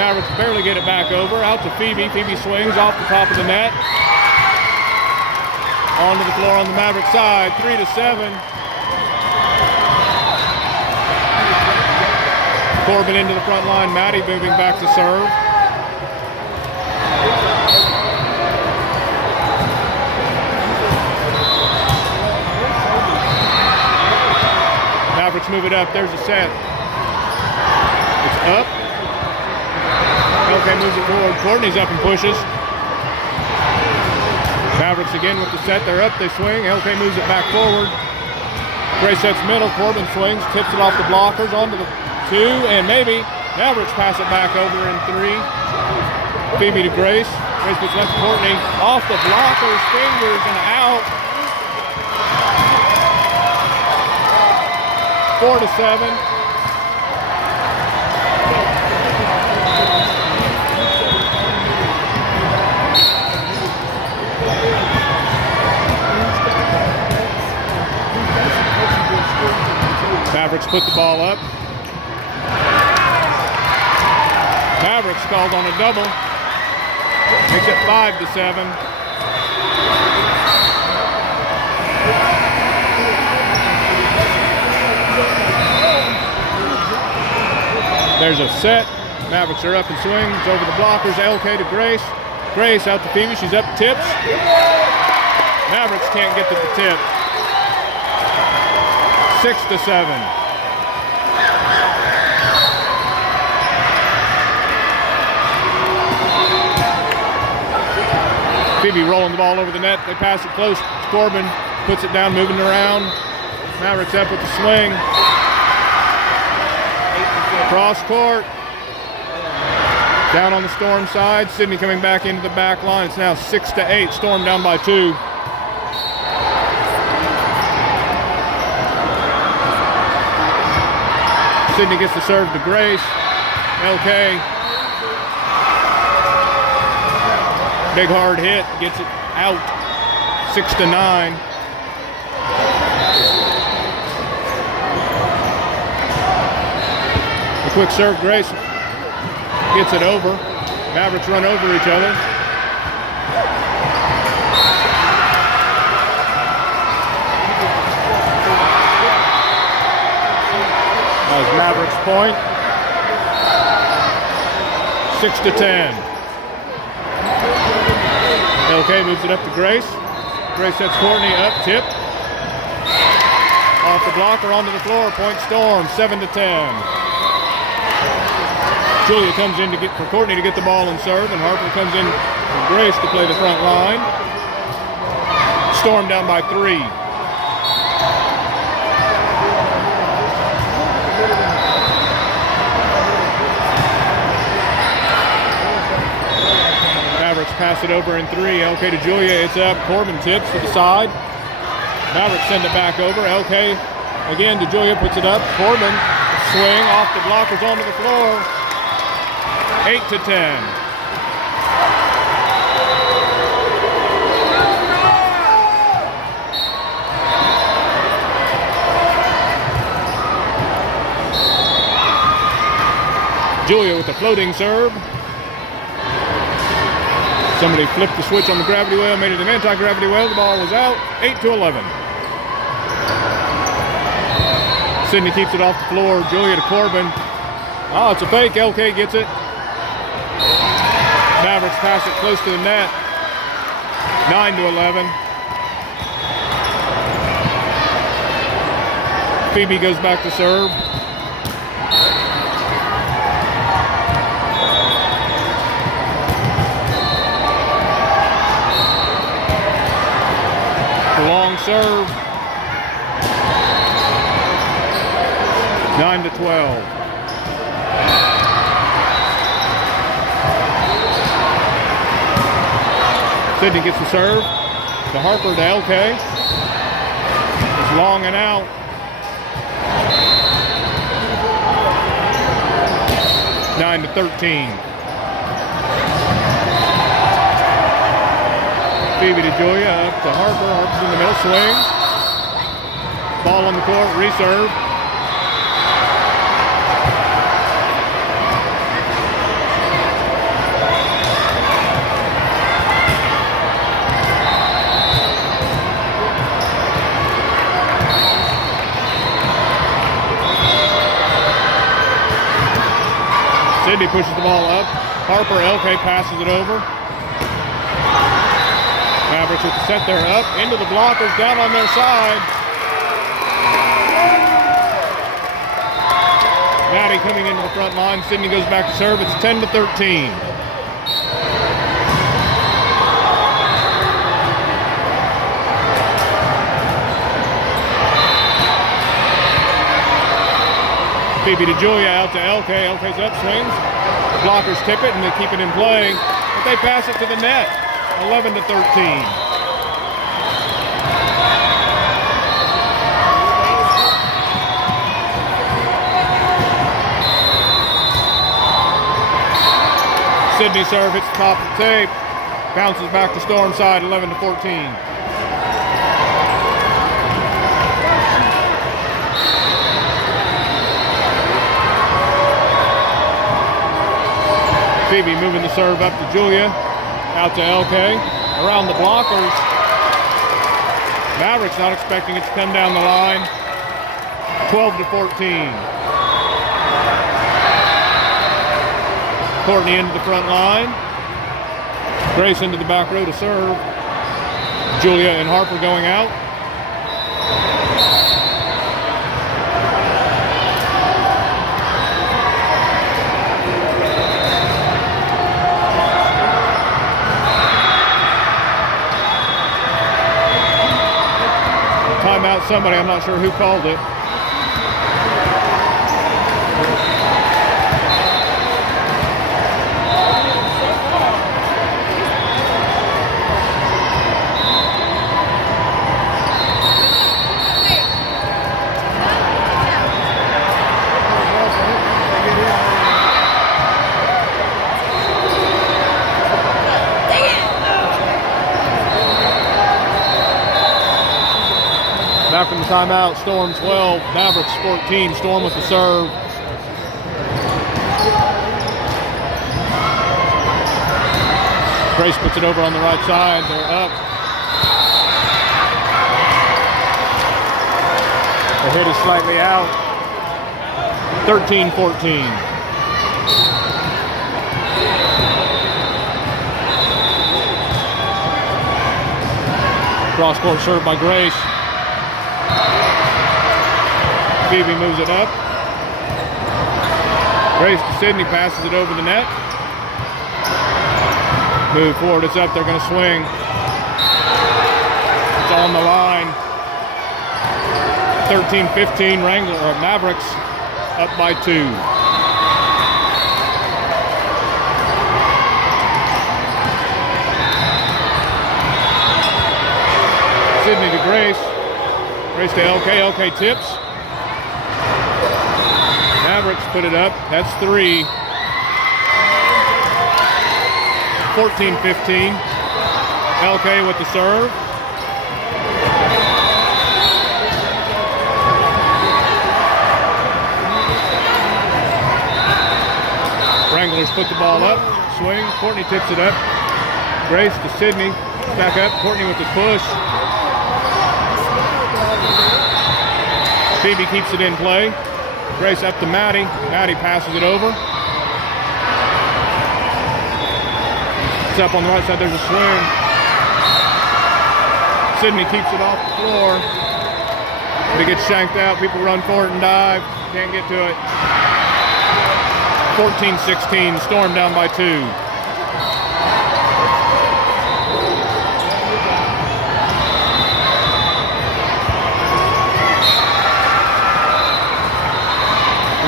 Mavericks barely get it back over. Out to Phoebe. Phoebe swings off the top of the net. Onto the floor on the Maverick side. 3-7. Corbin into the front line. Maddie moving back to serve. Mavericks move it up. There's a set. It's up. LK moves it forward. Courtney's up and pushes. Mavericks again with the set. They're up. They swing. LK moves it back forward. Grace sets middle. Corbin swings. Tips it off the blockers onto the 2. And maybe Mavericks pass it back over in 3. Phoebe to Grace. Grace puts it up to Courtney. Off the blockers. Fingers and out. 4-7. Mavericks put the ball up. Mavericks called on a double. Makes it 5-7. There's a set. Mavericks are up and swings over the blockers. LK to Grace. Grace out to Phoebe. She's up, tips. Mavericks can't get to the tip. 6-7. Phoebe rolling the ball over the net. They pass it close. Corbin puts it down, moving around. Mavericks up with the swing. Cross court. Down on the Storm side. Sydney coming back into the back line. It's now 6-8. Storm down by 2. Sydney gets the serve to Grace. LK. Big hard hit. Gets it out. 6-9. A quick serve. Grace gets it over. Mavericks run over each other. That was Mavericks point. 6-10. LK moves it up to Grace. Grace sets Courtney up, tip. Off the blocker onto the floor. Point Storm. 7-10. Julia comes in to get for Courtney to get the ball and serve, and Harper comes in for Grace to play the front line. Storm down by 3. Mavericks pass it over in 3. LK to Julia. It's up. Corbin tips to the side. Mavericks send it back over. LK again to Julia. Puts it up. Corbin swing off the blockers onto the floor. 8-10. Julia with the floating serve. Somebody flipped the switch on the gravity well, made it an anti-gravity well. The ball was out, 8-11. Sydney keeps it off the floor. Julia to Corbin. Oh, it's a fake. LK gets it. Mavericks pass it close to the net. 9-11. Phoebe goes back to serve. Long serve. 9-12. Sydney gets the serve to Harper to LK. It's long and out. Nine to 13. Phoebe to Julia, up to Harper. Harper's in the middle, swings. Ball on the court, reserve. Sydney pushes the ball up. Harper, LK passes it over. Mavericks with the set there, up into the blockers, down on their side. Maddie coming into the front line. Sydney goes back to serve. It's 10-13. Phoebe to Julia, out to LK. LK's up, swings. Blockers tip it and they keep it in play, but they pass it to the net. 11-13. Sydney serve hits the top of the tape. Bounces back to Storm side, 11-14. Phoebe moving the serve up to Julia. Out to LK. Around the blockers. Mavericks not expecting it to come down the line. 12-14. Courtney into the front line. Grace into the back row to serve. Julia and Harper going out. Timeout somebody, I'm not sure who called it. Back from the timeout, Storm 12, Mavericks 14. Storm with the serve. Grace puts it over on the right side. They're up. The hit is slightly out. 13-14. Cross court serve by Grace. Phoebe moves it up. Grace to Sydney, passes it over the net. Move forward, it's up, they're going to swing. It's on the line. 13-15, Mavericks up by 2. Sydney to Grace. Grace to LK, LK tips. Mavericks put it up. That's 3. 14-15. LK with the serve. Travelers put the ball up, swing. Courtney tips it up. Grace to Sydney. Back up. Courtney with the push. Phoebe keeps it in play. Grace up to Maddie. Maddie passes it over. It's up on the right side. There's a swing. Sydney keeps it off the floor. But it gets shanked out. People run for it and dive. Can't get to it. 14-16. Storm down by 2.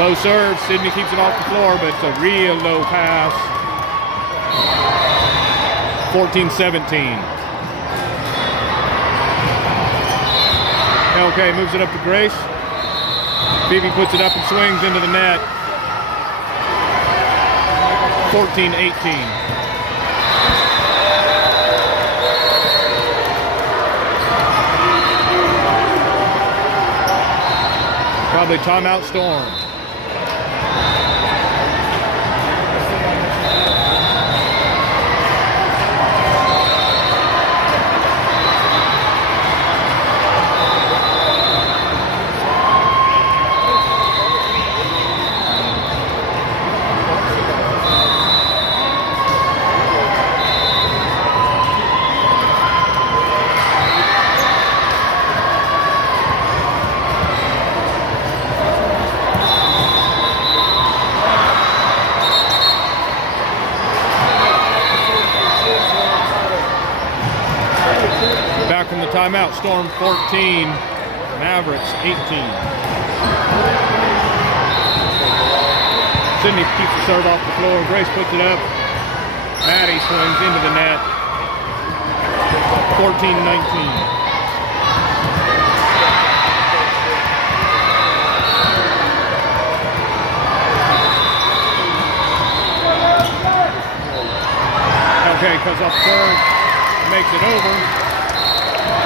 Low serve. Sydney keeps it off the floor, but it's a real low pass. 14-17. LK moves it up to Grace. Phoebe puts it up and swings into the net. 14-18. Probably timeout Storm. From the timeout, Storm 14, Mavericks 18. Sydney keeps the serve off the floor. Grace puts it up. Maddie swings into the net. 14-19. Okay, cuts off the serve, makes it over.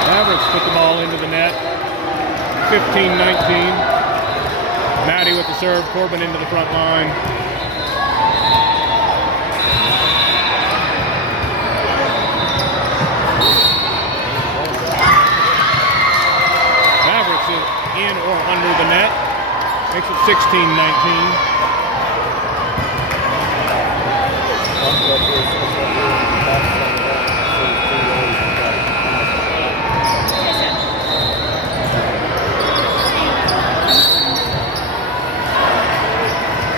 Mavericks put the ball into the net. 15-19. Maddie with the serve. Corbin into the front line. Mavericks is in or under the net. Makes it 16-19.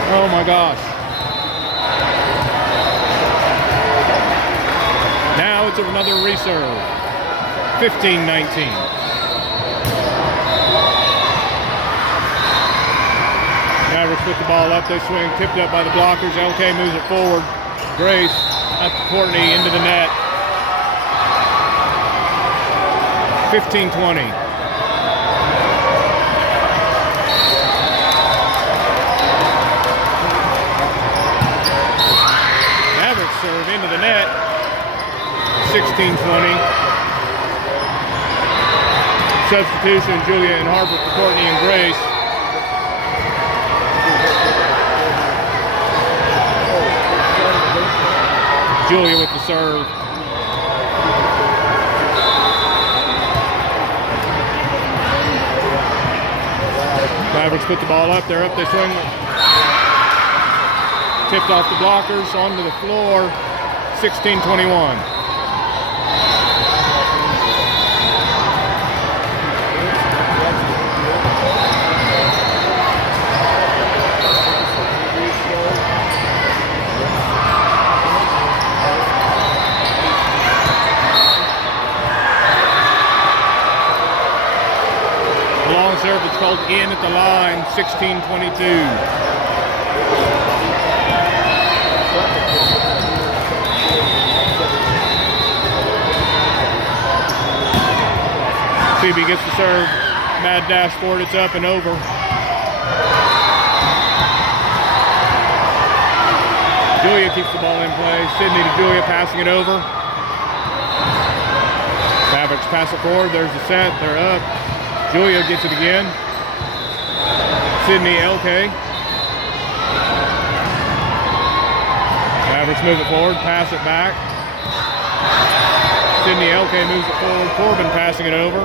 Oh my gosh. Now it's another reserve. 15-19. Mavericks put the ball up. They swing. Tipped up by the blockers. LK moves it forward. Grace up to Courtney into the net. 15-20. Serve into the net. 16-20. Substitution, Julia and Harper for Courtney and Grace. Julia with the serve. Mavericks put the ball up. They're up. They swing. Tipped off the blockers onto the floor. 16-21. The long serve is called in at the line. 16-22. Phoebe gets the serve. Mad dash forward. It's up and over. Julia keeps the ball in play. Sydney to Julia, passing it over. Mavericks pass it forward. There's the set. They're up. Julia gets it again. Sydney, LK. Mavericks move it forward, pass it back. Sydney LK moves it forward. Corbin passing it over.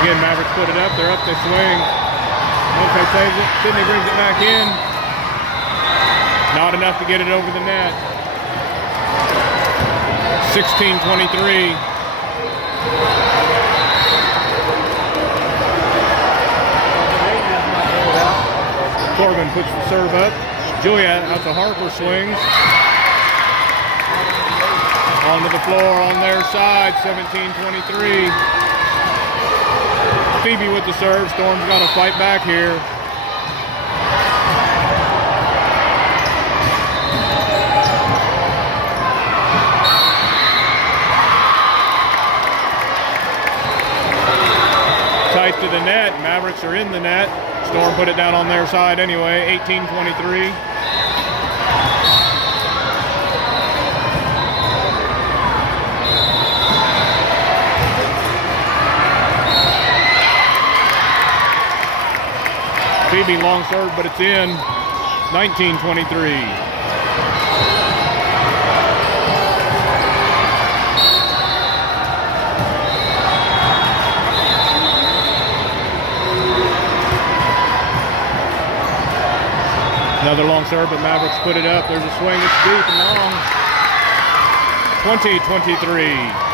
Again, Mavericks put it up. They're up, they swing. LK saves it. Sydney brings it back in. Not enough to get it over the net. 16-23. Corbin puts the serve up. Julia out to Harper, swings. Onto the floor on their side, 17-23. Phoebe with the serve. Storm's got to fight back here. Tight to the net. Mavericks are in the net. Storm put it down on their side anyway, 18-23. Phoebe long serve, but it's in, 19-23. Another long serve, but Mavericks put it up. There's a swing, it's deep and long. 20-23.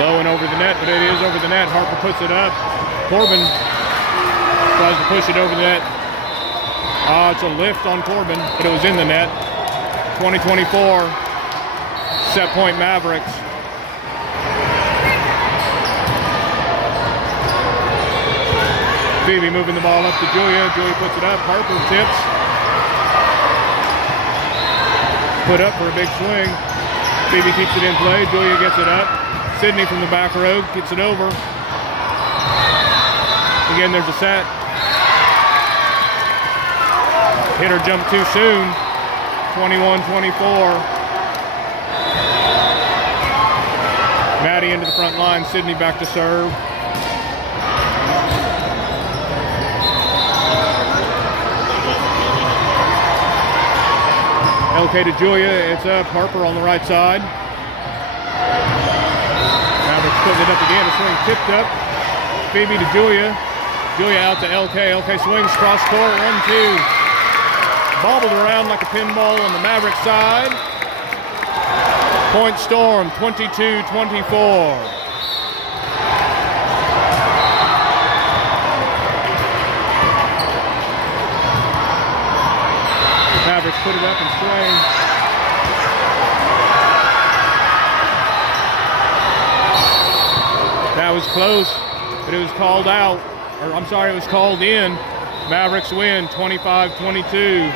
Low and over the net, but it is over the net. Harper puts it up. Corbin tries to push it over the net. It's a lift on Corbin, but it was in the net. 20-24. Set point Mavericks. Phoebe moving the ball up to Julia. Julia puts it up. Harper tips. Put up for a big swing. Phoebe keeps it in play. Julia gets it up. Sydney from the back row gets it over. Again, there's a set. Hit her jump too soon. 21-24. Maddie into the front line. Sydney back to serve. LK to Julia. It's up. Harper on the right side. Mavericks putting it up again. A swing tipped up. Phoebe to Julia. Julia out to LK. LK swings cross court. 1-2. Bobbled around like a pinball on the Maverick side. Point Storm, 22-24. Mavericks put it up and swing. That was close, but it was called out. Or I'm sorry, it was called in. Mavericks win 25-22.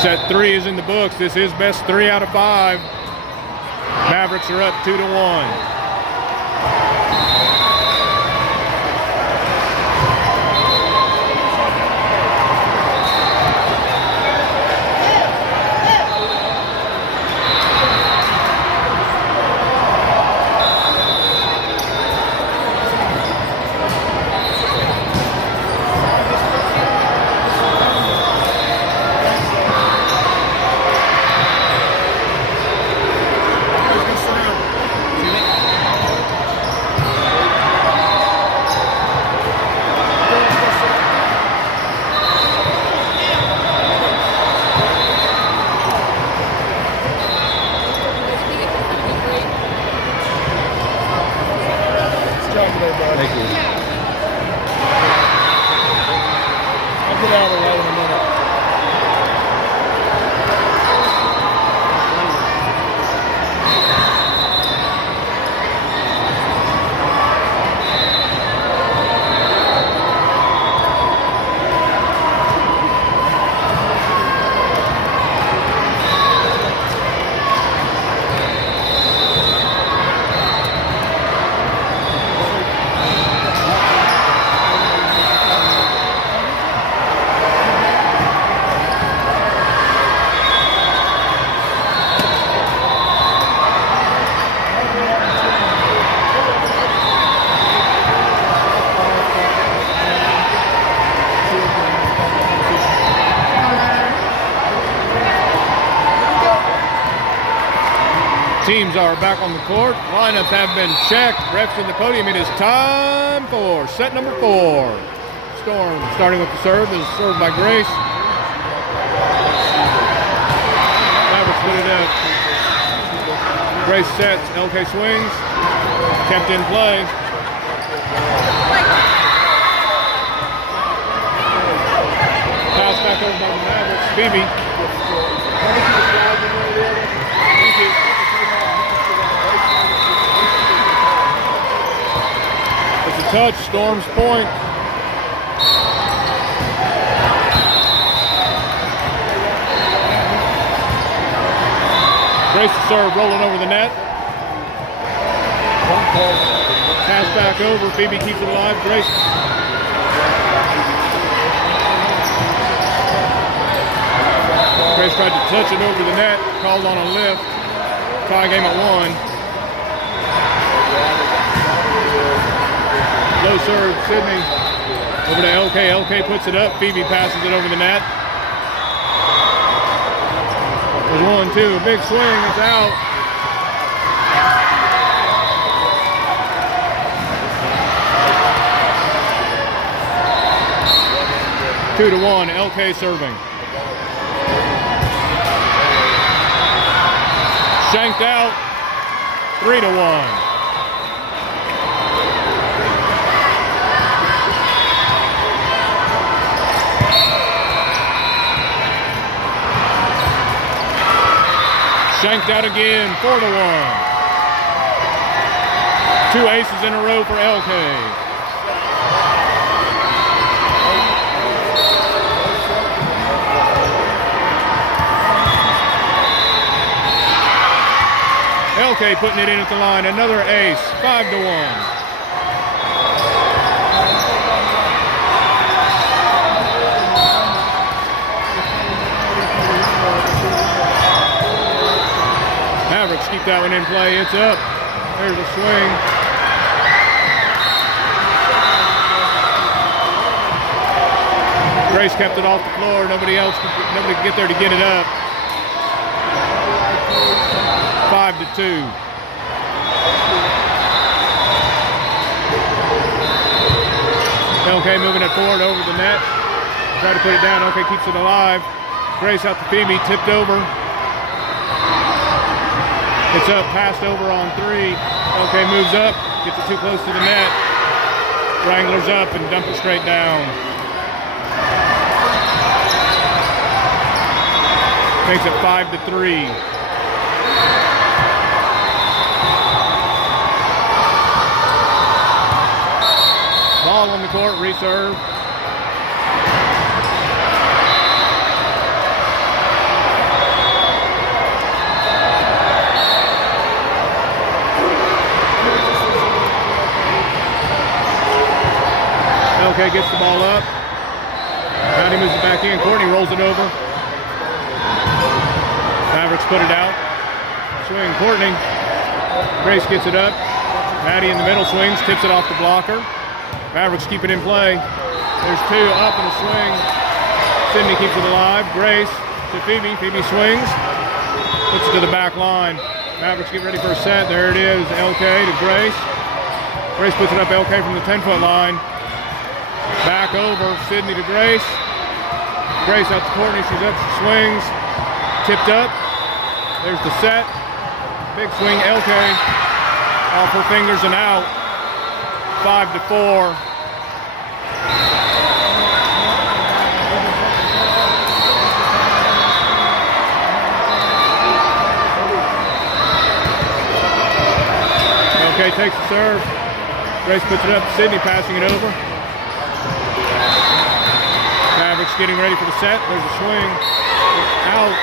Set 3 is in the books. This is best 3 out of 5. Mavericks are up 2-1. Thank you. I'll get out of the way in a minute. teams are back on the court. Lineups have been checked. Refs in the podium. It is time for set number 4. Storm starting with the serve. Is served by Grace. Mavericks put it up. Grace sets. LK swings. Kept in play. Pass back over by the Mavericks. Phoebe. It's a touch. Storm's point. Grace to serve, rolling over the net. Pass back over. Phoebe keeps it alive. Grace. Grace tried to touch it over the net. Called on a lift. Tie game at 1. Low serve. Sydney over to LK. LK puts it up. Phoebe passes it over the net. There's 1-2. A big swing. It's out. Two to 1. LK serving. Shanked out. 3-1. Shanked out again. 4-1. 2 aces in a row for LK. LK putting it in at the line. Another ace. 5-1. Mavericks keep that one in play. It's up. There's a swing. Grace kept it off the floor. Nobody could get there to get it up. 5-2. LK moving it forward over the net. Try to put it down. LK keeps it alive. Grace out to Phoebe. Tipped over. It's up. Passed over on 3. LK moves up. Gets it too close to the net. Wranglers up and dump it straight down. Makes it 5-3. Ball on the court, reserve. LK gets the ball up. Now he moves it back in. Courtney rolls it over. Mavericks put it out. Swing, Courtney. Grace gets it up. Maddie in the middle swings, tips it off the blocker. Mavericks keep it in play. There's 2 up and a swing. Sydney keeps it alive. Grace to Phoebe. Phoebe swings. Puts it to the back line. Mavericks get ready for a set. There it is. LK to Grace. Grace puts it up. LK from the 10-foot line. Back over. Sydney to Grace. Grace out to Courtney. She's up. She swings. Tipped up. There's the set. Big swing. LK off her fingers and out. 5-4. LK takes the serve. Grace puts it up. Sydney passing it over. Mavericks getting ready for the set. There's a swing. It's out.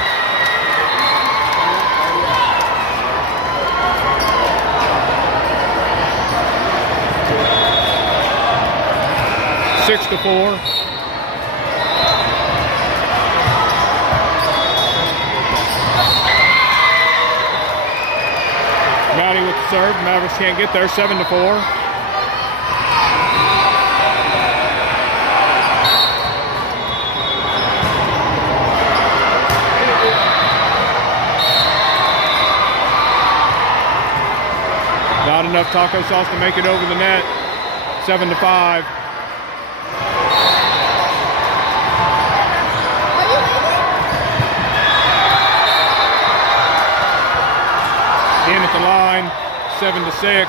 6-4. Maddie with the serve. Mavericks can't get there. 7-4. enough taco sauce to make it over the net. 7-5. In at the line, 7-6.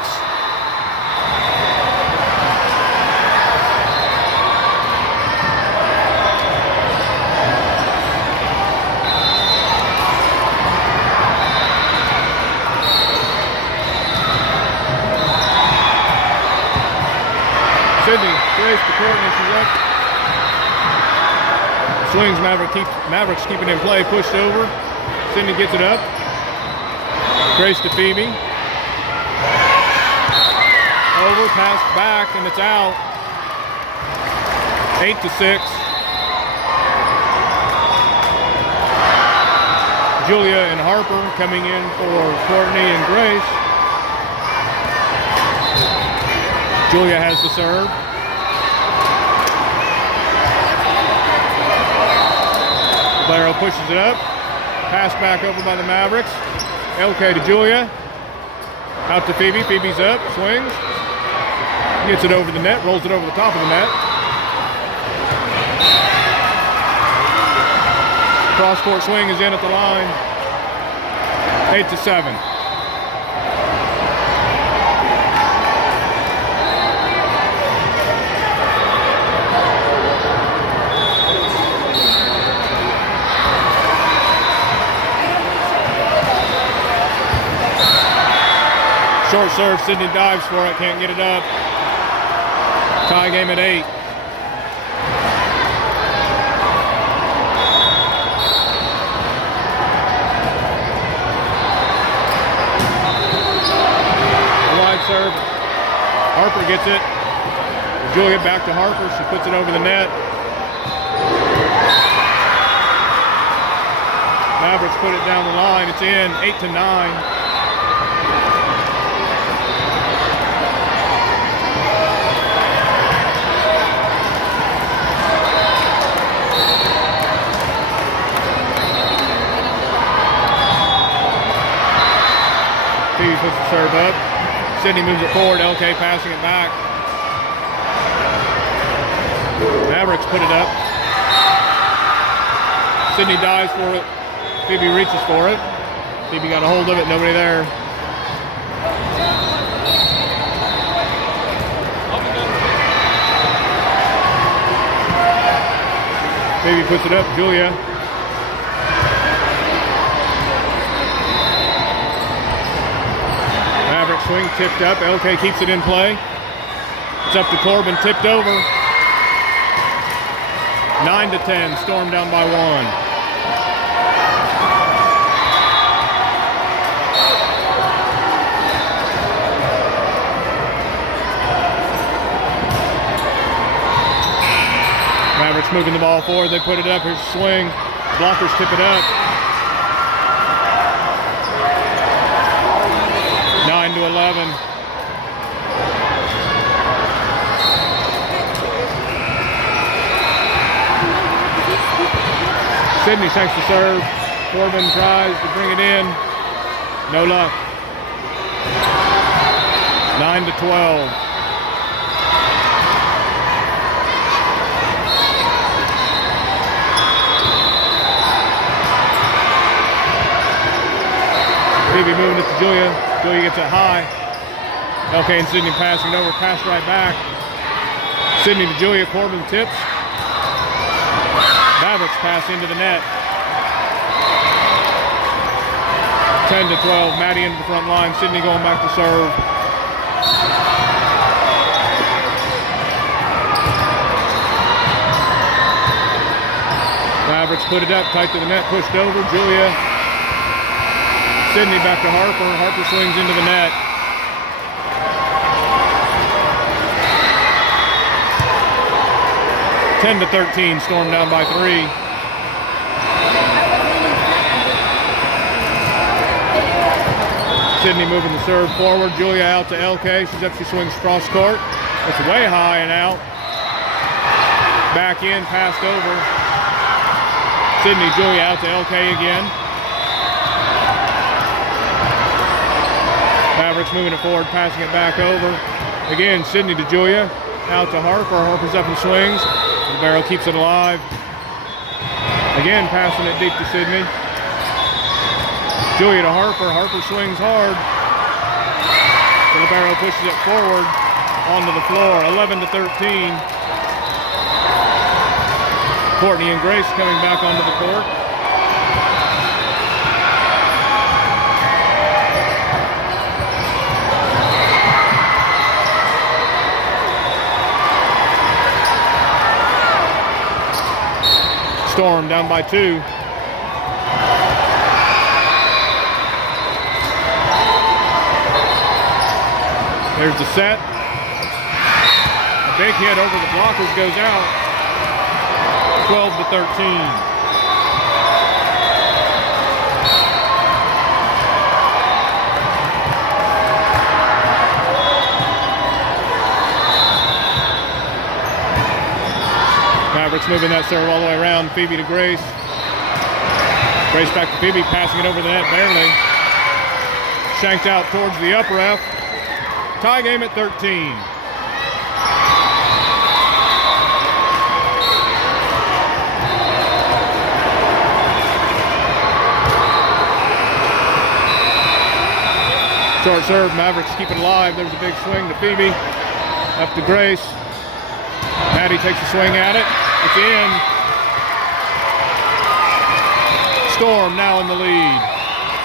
Sydney race to Courtney, she's up. Swings, Mavericks keeping in play, pushed over. Sydney gets it up. Grace to Phoebe. Over, passed back, and it's out. 8-6. Julia and Harper coming in for Courtney and Grace. Julia has the serve. Valero pushes it up. Pass back over by the Mavericks. LK to Julia. Out to Phoebe. Phoebe's up. Swings. Gets it over the net. Rolls it over the top of the net. Cross-court swing is in at the line. 8-7. Short serve, Sydney dives for it, can't get it up. Tie game at 8. A wide serve. Harper gets it. Julia back to Harper, she puts it over the net. Mavericks put it down the line, it's in, 8-9. Phoebe puts the serve up. Sydney moves it forward. LK passing it back. Mavericks put it up. Sydney dives for it. Phoebe reaches for it. Phoebe got a hold of it. Nobody there. Phoebe puts it up. Julia. Maverick swing tipped up. LK keeps it in play. It's up to Corbin, tipped over. 9-10, Storm down by 1. Mavericks moving the ball forward. They put it up. Here's a swing. Blockers tip it up. 9-11. Sydney takes the serve. Corbin tries to bring it in. No luck. 9-12. Phoebe moving it to Julia. Julia gets it high. LK and Sydney passing over. Pass right back. Sydney to Julia. Corbin tips. Mavericks pass into the net. 10-12. Maddie into the front line. Sydney going back to serve. Mavericks put it up tight to the net. Pushed over. Julia. Sydney back to Harper. Harper swings into the net. Ten to 13, Storm down by 3. Sydney moving the serve forward. Julia out to LK. She's up, she swings cross court. It's way high and out. Back in, passed over. Sydney, Julia out to LK again. Mavericks moving it forward, passing it back over. Again, Sydney to Julia. Out to Harper. Harper's up and swings. Libero keeps it alive. Again, passing it deep to Sydney. Julia to Harper. Harper swings hard. Libero pushes it forward onto the floor. 11-13. Courtney and Grace coming back onto the court. Storm down by 2. There's the set. A big hit over the blockers goes out. 12-13. Mavericks moving that serve all the way around. Phoebe to Grace. Grace back to Phoebe, passing it over the net barely. Shanked out towards the up ref. Tie game at 13. Short serve, Mavericks keep it alive. There's a big swing to Phoebe. Up to Grace. Maddie takes a swing at it. It's in. Storm now in the lead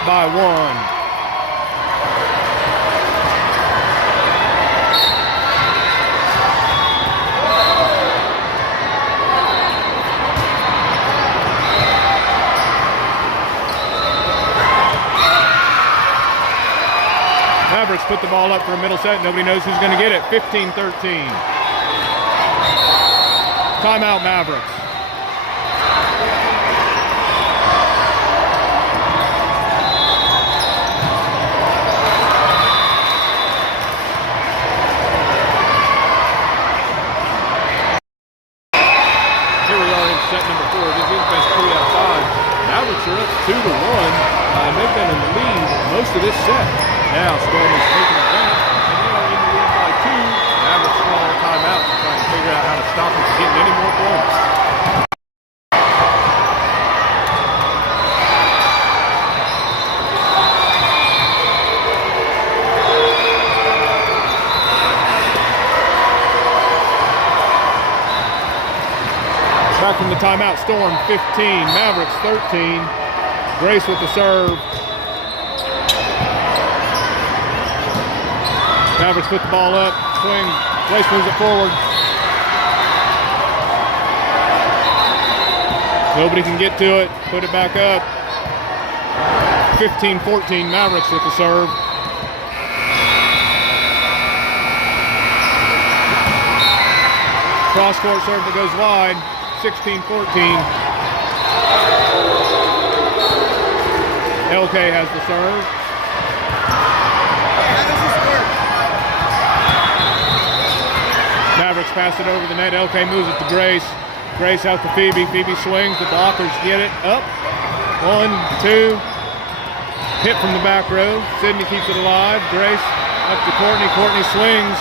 by 1. Mavericks put the ball up for a middle set. Nobody knows who's going to get it. 15-13. Timeout, Mavericks. Here we are in set number 4. This is best 3 outside. Mavericks are up 2-1. And they've been in the lead most of this set. Now Storm is taking it back. And they are in the lead by 2. Mavericks calling a timeout to try and figure out how to stop them from getting any more points. Back from the timeout, Storm 15, Mavericks 13. Grace with the serve. Mavericks put the ball up, swing, Grace moves it forward. Nobody can get to it, put it back up. 15-14, Mavericks with the serve. Cross-court serve that goes wide, 16-14. LK has the serve. Mavericks pass it over the net. LK moves it to Grace. Grace out to Phoebe. Phoebe swings. The blockers get it up. 1, 2. Hit from the back row. Sydney keeps it alive. Grace up to Courtney. Courtney swings.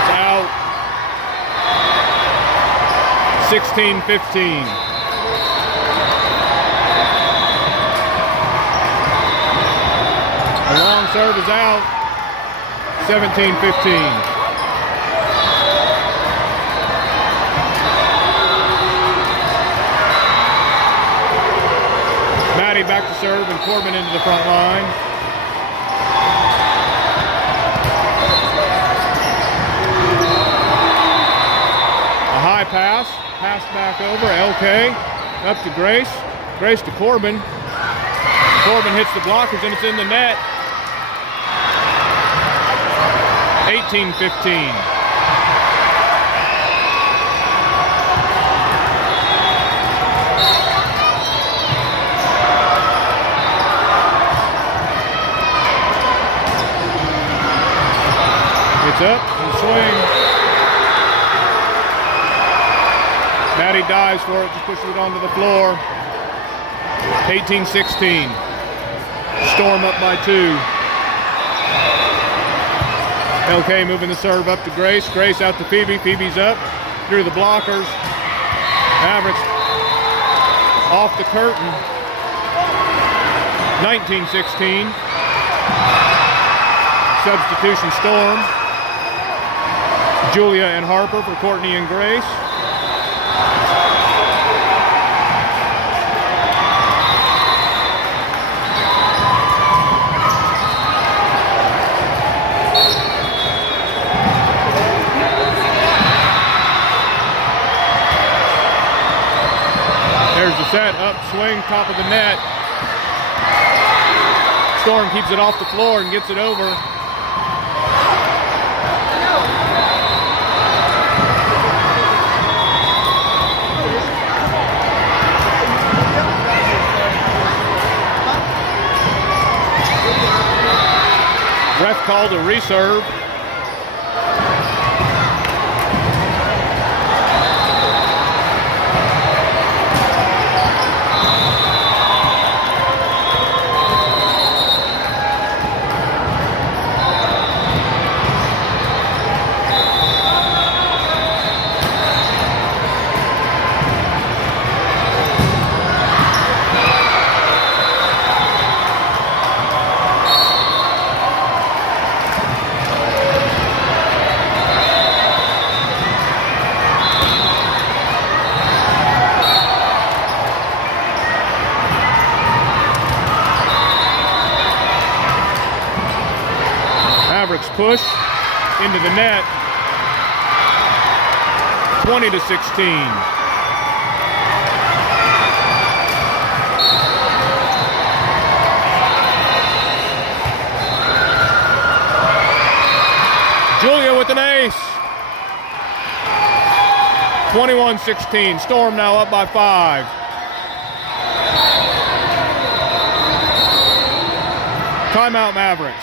It's out. 16-15. The long serve is out. 17-15. Maddie back to serve and Corbin into the front line. A high pass, passed back over. LK up to Grace. Grace to Corbin. Corbin hits the blockers and it's in the net. 18-15. It's up and swing. Maddie dives for it, just pushes it onto the floor. 18-16. Storm up by 2. LK moving the serve up to Grace. Grace out to Phoebe. Phoebe's up through the blockers. Mavericks off the curtain. 19-16. Substitution Storm. Julia and Harper for Courtney and Grace. There's the set, up, swing, top of the net. Storm keeps it off the floor and gets it over. Ref called a reserve. Mavericks push into the net. 20-16. Julia with an ace. 21-16. Storm now up by 5. Timeout Mavericks.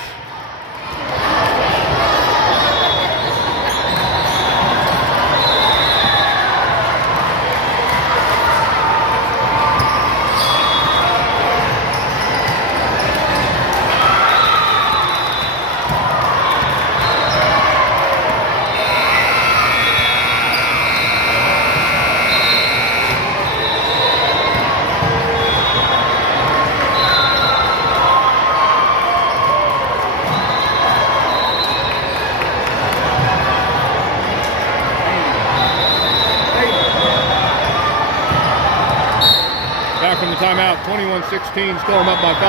From the timeout, 21-16, Storm up by 5.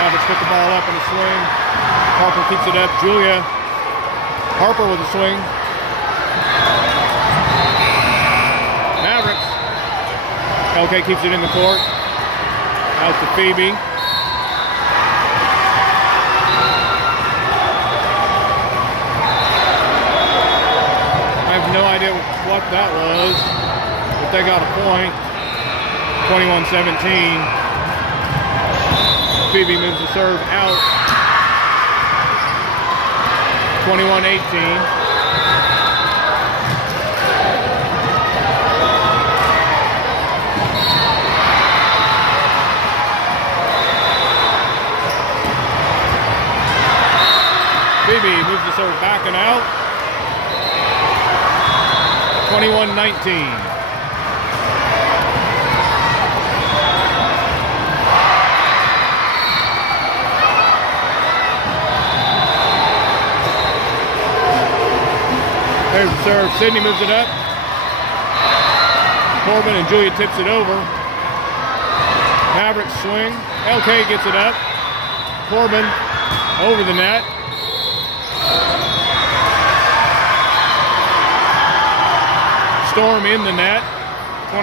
Mavericks put the ball up in a swing. Harper keeps it up. Julia Harper with a swing. Mavericks. LK keeps it in the court. Out to Phoebe. I have no idea what that was, but they got a point. 21-17. Phoebe moves the serve out. 21-18. Phoebe moves the serve back and out. 21-19. There's the serve. Sydney moves it up. Corbin and Julia tips it over. Mavericks swing. LK gets it up. Corbin over the net. Storm in the net. 21-20.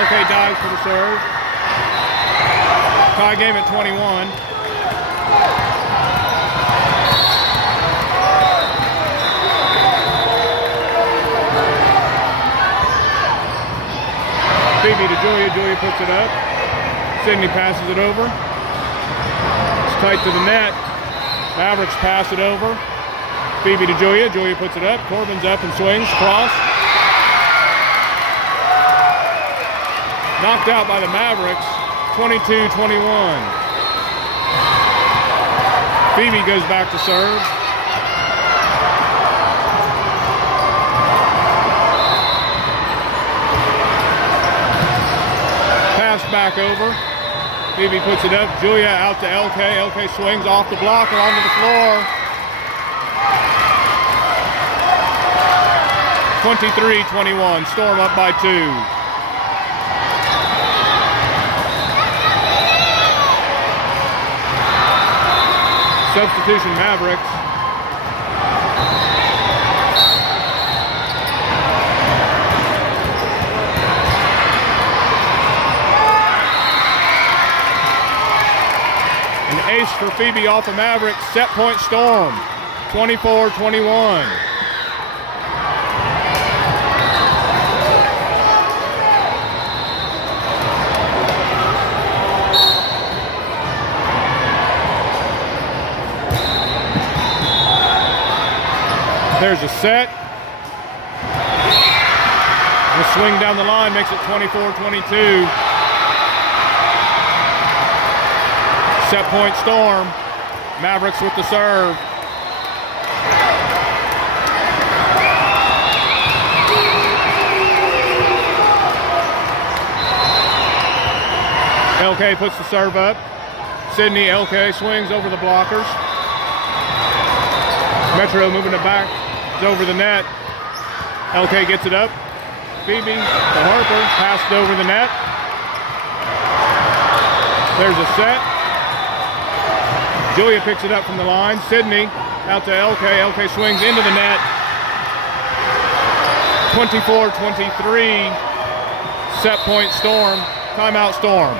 LK dives for the serve. Tie game at 21. Phoebe to Julia. Julia puts it up. Sydney passes it over. It's tight to the net. Mavericks pass it over. Phoebe to Julia. Julia puts it up. Corbin's up and swings. Cross. Knocked out by the Mavericks. 22-21. Phoebe goes back to serve. Pass back over. Phoebe puts it up. Julia out to LK. LK swings off the blocker onto the floor. 23-21. Storm up by 2. Substitution Mavericks. An ace for Phoebe off the Mavericks. Set point Storm. 24-21. There's a set. The swing down the line makes it 24-22. Set point Storm. Mavericks with the serve. LK puts the serve up. Sydney, LK swings over the blockers. Metro moving it back. It's over the net. LK gets it up. Phoebe to Harper. Passed over the net. There's a set. Julia picks it up from the line. Sydney out to LK. LK swings into the net. 24-23. Set point Storm. Timeout Storm.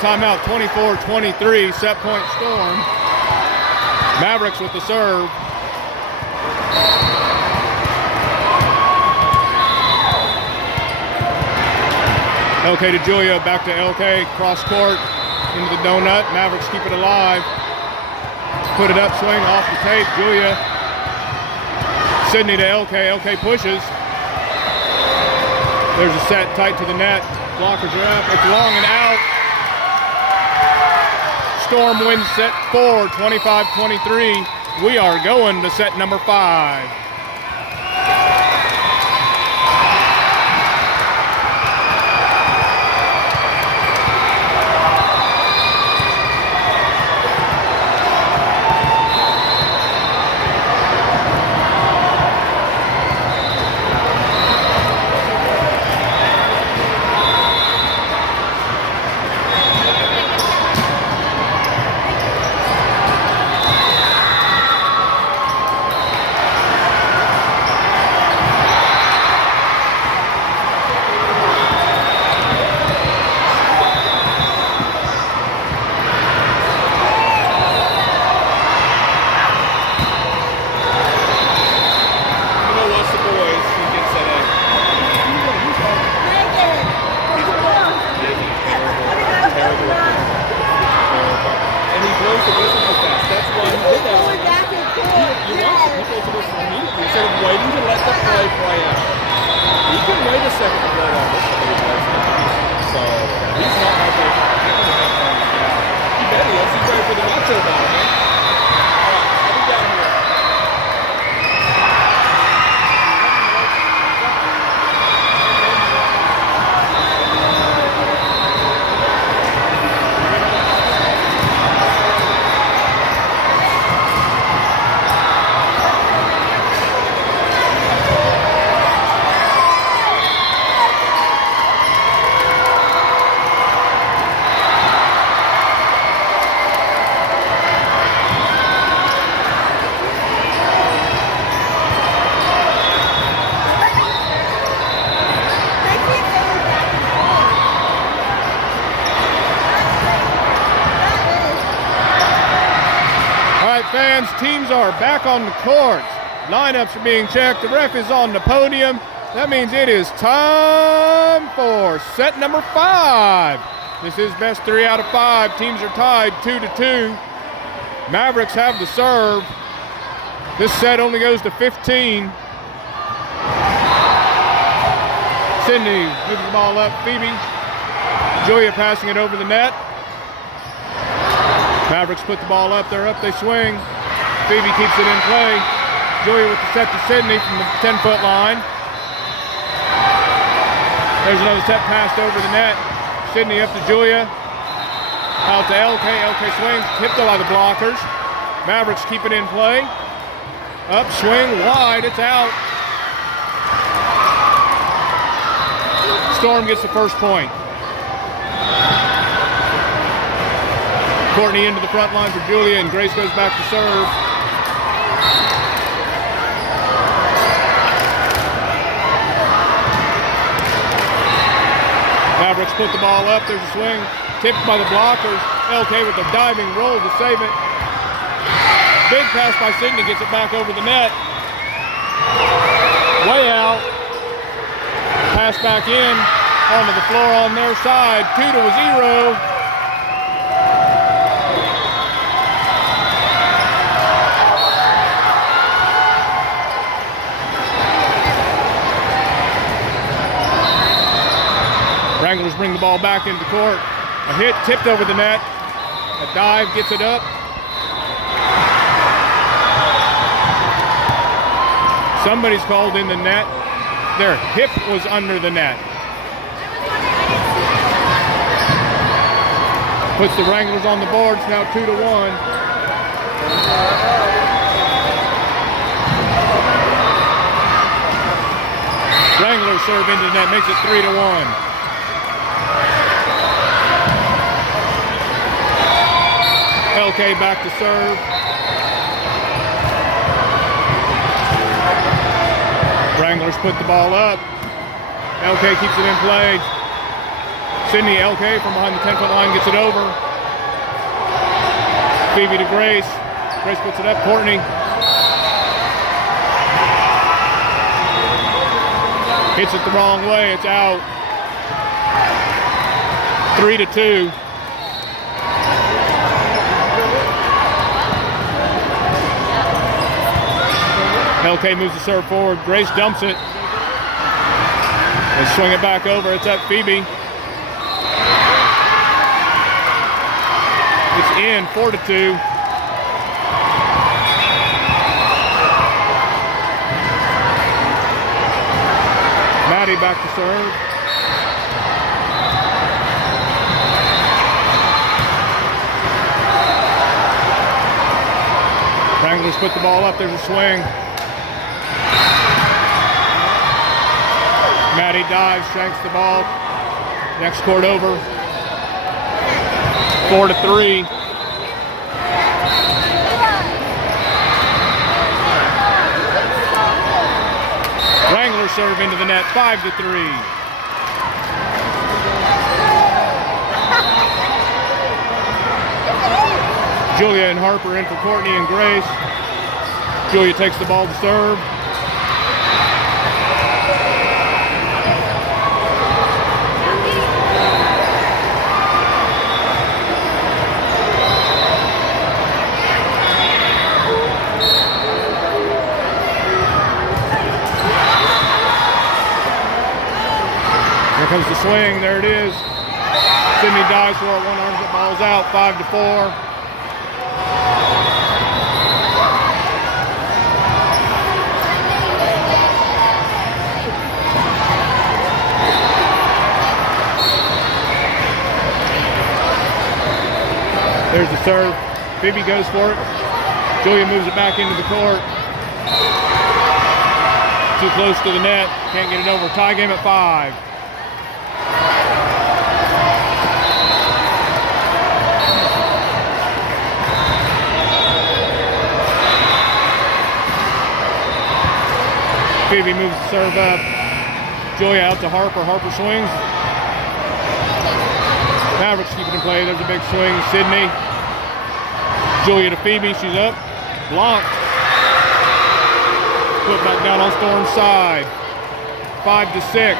Timeout 24-23, set point Storm. Mavericks with the serve. LK to Julia, back to LK, cross court, into the donut. Mavericks keep it alive. Put it up, swing off the tape. Julia. Sydney to LK, LK pushes. There's a set tight to the net. Blockers are up, it's long and out. Storm wins set 4, 25-23. We are going to set number 5. right, fans, teams are back on the court. Lineups are being checked. The ref is on the podium. That means it is time for set number 5. This is best 3 out of 5. Teams are tied 2-2. Mavericks have the serve. This set only goes to 15. Sydney moves the ball up. Phoebe. Julia passing it over the net. Mavericks put the ball up. They're up. They swing. Phoebe keeps it in play. Julia with the set to Sydney from the 10-foot line. There's another set passed over the net. Sydney up to Julia. Out to LK. LK swings. Tipped by the blockers. Mavericks keep it in play. Up, swing, wide. It's out. Storm gets the first point. Courtney into the front line for Julia, and Grace goes back to serve. Mavericks put the ball up. There's a swing. Tipped by the blockers. LK with a diving roll to save it. Big pass by Sydney. Gets it back over the net. Way out. Pass back in. Onto the floor on their side. 2-0. Wranglers bring the ball back into the court. A hit tipped over the net. A dive gets it up. Somebody's called in the net. Their hip was under the net. Puts the Wranglers on the board. It's now 2-1. Wranglers serve into the net. Makes it 3-1. LK back to serve. Wranglers put the ball up. LK keeps it in play. Sydney, LK from behind the 10-foot line gets it over. Phoebe to Grace. Grace puts it up. Courtney. Hits it the wrong way. It's out. 3-2. LK moves the serve forward. Grace dumps it. They swing it back over. It's at Phoebe. It's in 4-2. Maddie back to serve. Wranglers put the ball up. There's a swing. Maddie dives, shanks the ball. Next court over. 4-3. Wranglers serve into the net. 5-3. Julia and Harper in for Courtney and Grace. Julia takes the ball to serve. Here comes the swing. There it is. Sydney dives for it. One arm, the ball's out. 5-4. There's the serve. Phoebe goes for it. Julia moves it back into the court. Too close to the net. Can't get it over. Tie game at 5. Phoebe moves the serve up. Julia out to Harper. Harper swings. Mavericks keep it in play. There's a big swing. Sydney. Julia to Phoebe. She's up. Blocked. Put back down on Storm's side. 5-6.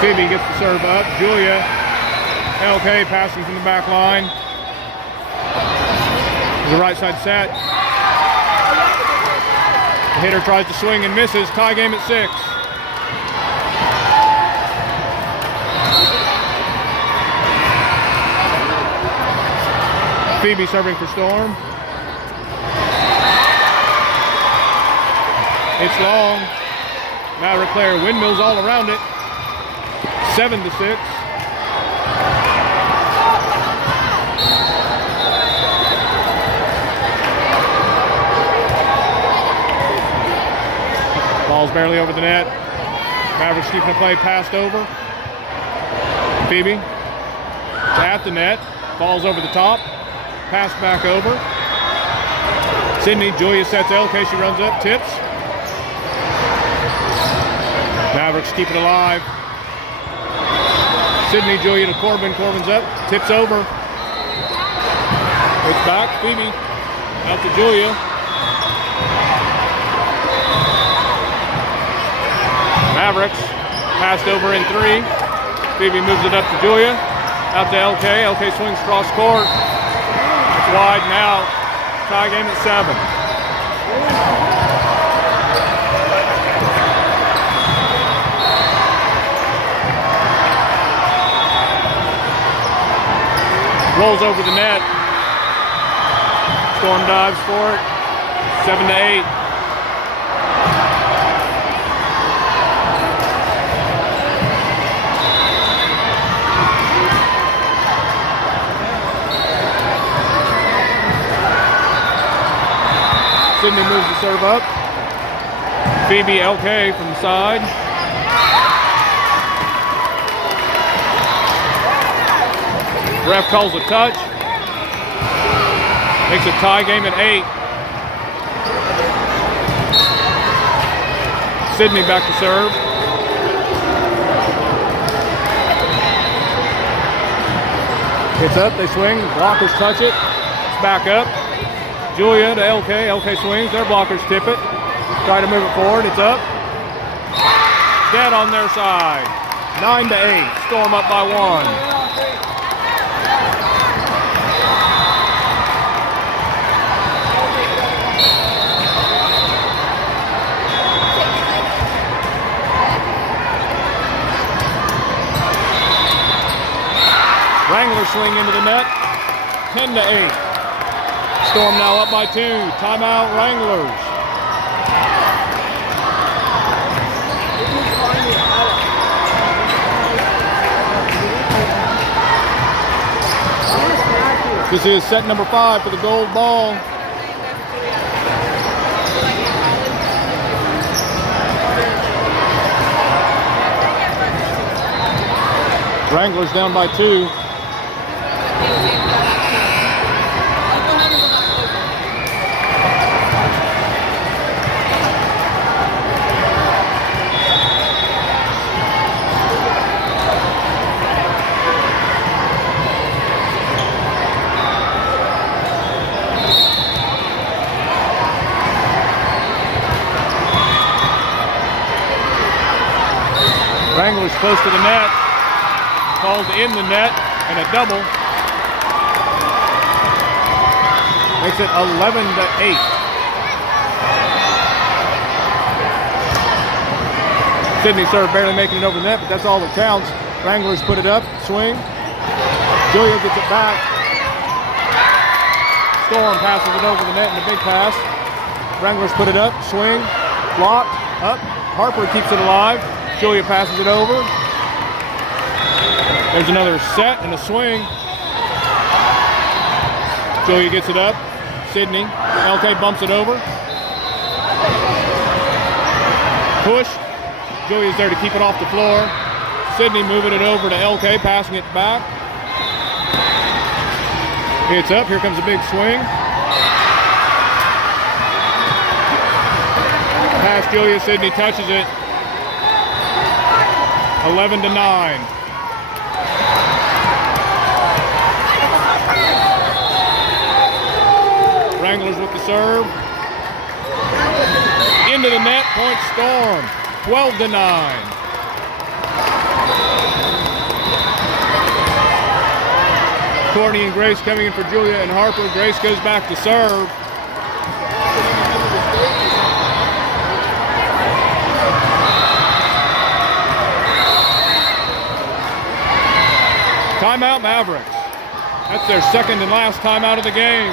Phoebe gets the serve up. Julia. LK passing from the back line. The right side set. The hitter tries to swing and misses. Tie game at 6. Phoebe serving for Storm. It's long. Maverick player windmills all around it. 7-6. Ball's barely over the net. Mavericks keeping the play passed over. Phoebe at the net. Falls over the top. Pass back over. Sydney, Julia sets LK. She runs up, tips. Mavericks keep it alive. Sydney, Julia to Corbin. Corbin's up, tips over. It's back. Phoebe out to Julia. Mavericks passed over in 3. Phoebe moves it up to Julia. Out to LK. LK swings cross court. It's wide and out. Tie game at 7. Rolls over the net. Storm dives for it. 7-8. Sydney moves the serve up. Phoebe LK from the side. Ref calls a touch. Makes a tie game at 8. Sydney back to serve. It's up, they swing. Blockers touch it. It's back up. Julia to LK. LK swings. Their blockers tip it. Try to move it forward. It's up. Dead on their side. 9-8. Storm up by 1. Wranglers swing into the net. 10-8. Storm now up by 2. Timeout, Wranglers. This is set number 5 for the gold ball. Wranglers down by 2. Wranglers close to the net. Calls in the net and a double. Makes it 11-8. Sydney serve barely making it over the net, but that's all that counts. Wranglers put it up, swing. Julia gets it back. Storm passes it over the net in a big pass. Wranglers put it up, swing, blocked, up. Harper keeps it alive. Julia passes it over. There's another set and a swing. Julia gets it up. Sydney. LK bumps it over. Push. Julia's there to keep it off the floor. Sydney moving it over to LK, passing it back. It's up. Here comes a big swing. Pass Julia. Sydney touches it. 11-9. Wranglers with the serve. Into the net, point Storm. 12-9. Courtney and Grace coming in for Julia and Harper. Grace goes back to serve. Timeout Mavericks. That's their second and last timeout of the game.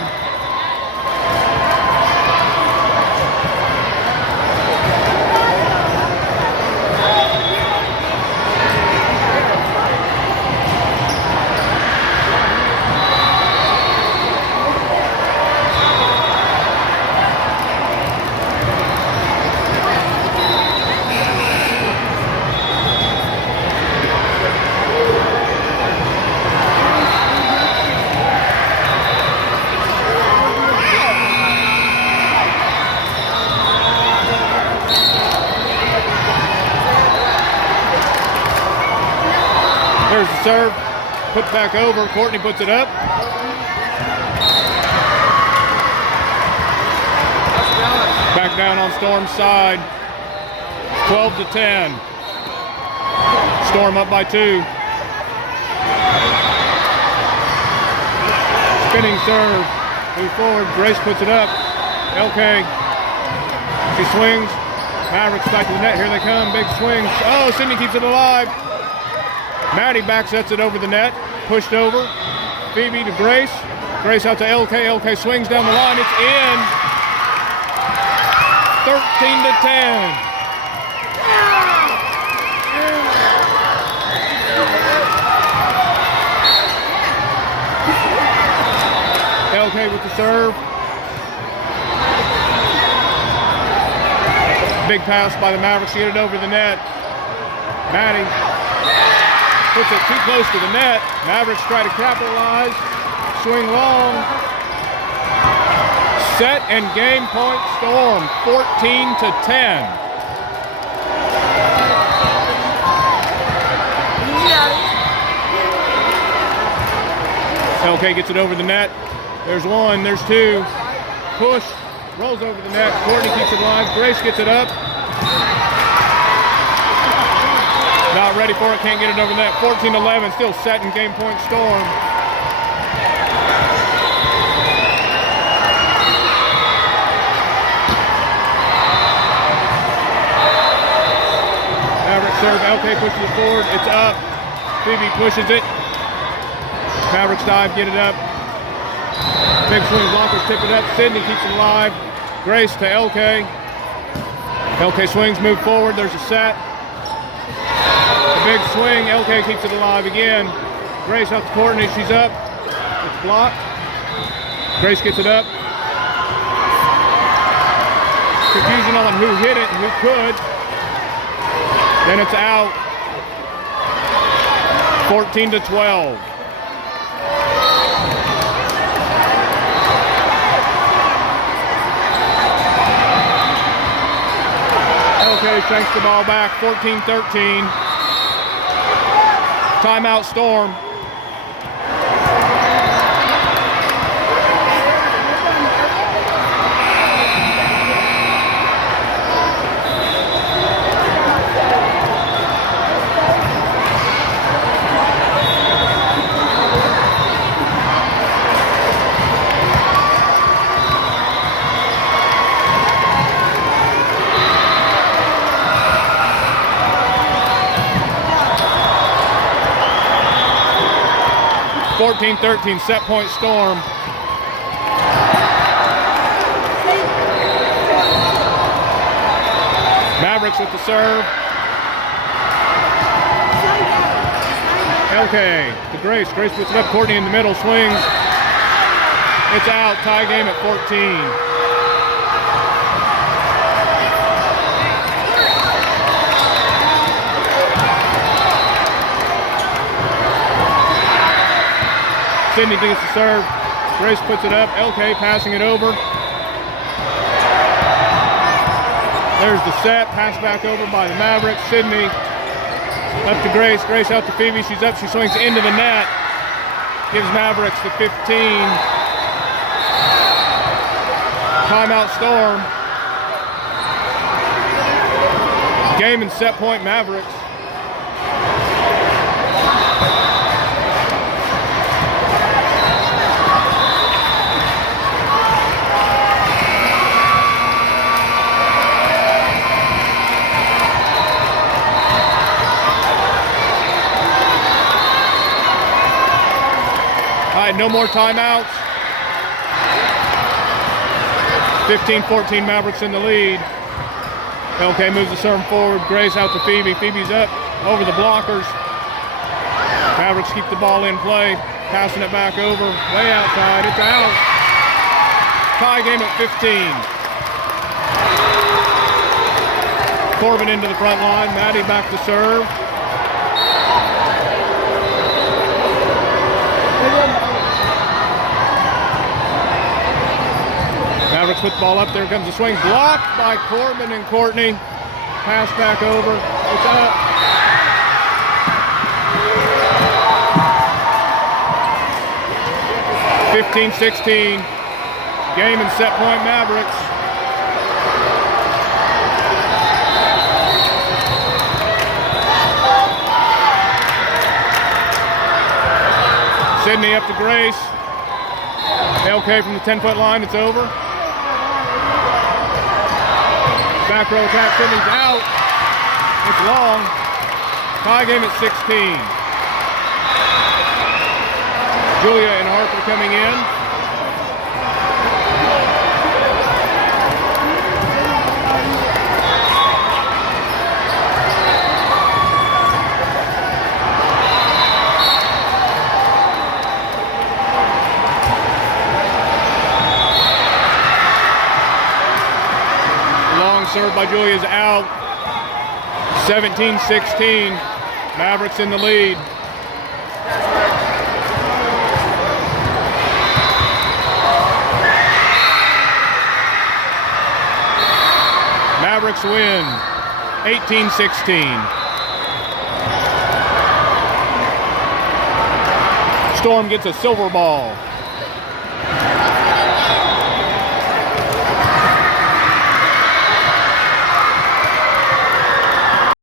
There's the serve, put back over, Courtney puts it up. Back down on Storm's side, 12-10. Storm up by 2. Spinning serve, move forward, Grace puts it up. LK, she swings, Mavericks back to the net, here they come, big swing. Oh, Sydney keeps it alive. Maddie back sets it over the net, pushed over. Phoebe to Grace. Grace out to LK. LK swings down the line. It's in. 13-10. LK with the serve. Big pass by the Mavericks to get it over the net. Maddie puts it too close to the net. Mavericks try to capitalize. Swing long. Set and game point Storm. 14-10. LK gets it over the net. There's 1, there's 2. Push. Rolls over the net. Courtney keeps it alive. Grace gets it up. Not ready for it, can't get it over that. 14-11, still set in game point Storm. Maverick serve, LK pushes it forward, it's up. Phoebe pushes it. Mavericks dive, get it up. Big swing, blockers tip it up. Sydney keeps it alive. Grace to LK. LK swings, move forward, there's a set. Big swing, LK keeps it alive again. Grace out to Courtney, she's up. It's blocked. Grace gets it up. Confusion on who hit it and who could. Then it's out. 14-12. LK shanks the ball back, 14-13. Timeout Storm. (14-13) set point Storm. Mavericks with the serve. LK to Grace. Grace puts it up. Courtney in the middle swings. It's out. Tie game at 14. Sydney gets the serve. Grace puts it up. LK passing it over. There's the set. Pass back over by the Mavericks. Sydney Up to Grace. Grace out to Phoebe. She's up. She swings into the net. Gives Mavericks the 15. Timeout Storm. Game and set point Mavericks. All right, no more timeouts. 15-14 Mavericks in the lead. LK moves the serve forward. Grace out to Phoebe. Phoebe's up over the blockers. Mavericks keep the ball in play. Passing it back over. Way outside. It's out. Tie game at 15. Corbin into the front line. Maddie back to serve. Mavericks with the ball up. There comes the swing. Blocked by Corbin and Courtney. Pass back over. It's up. (15-16). Game and set point Mavericks. Sydney up to Grace. LK from the 10-foot line. It's over. Back row attack. Sydney's out. It's long. Tie game at 16. Julia and Harper coming in. Served by Julia's out. 17-16. Mavericks in the lead. Mavericks win 18-16. Storm gets a silver ball.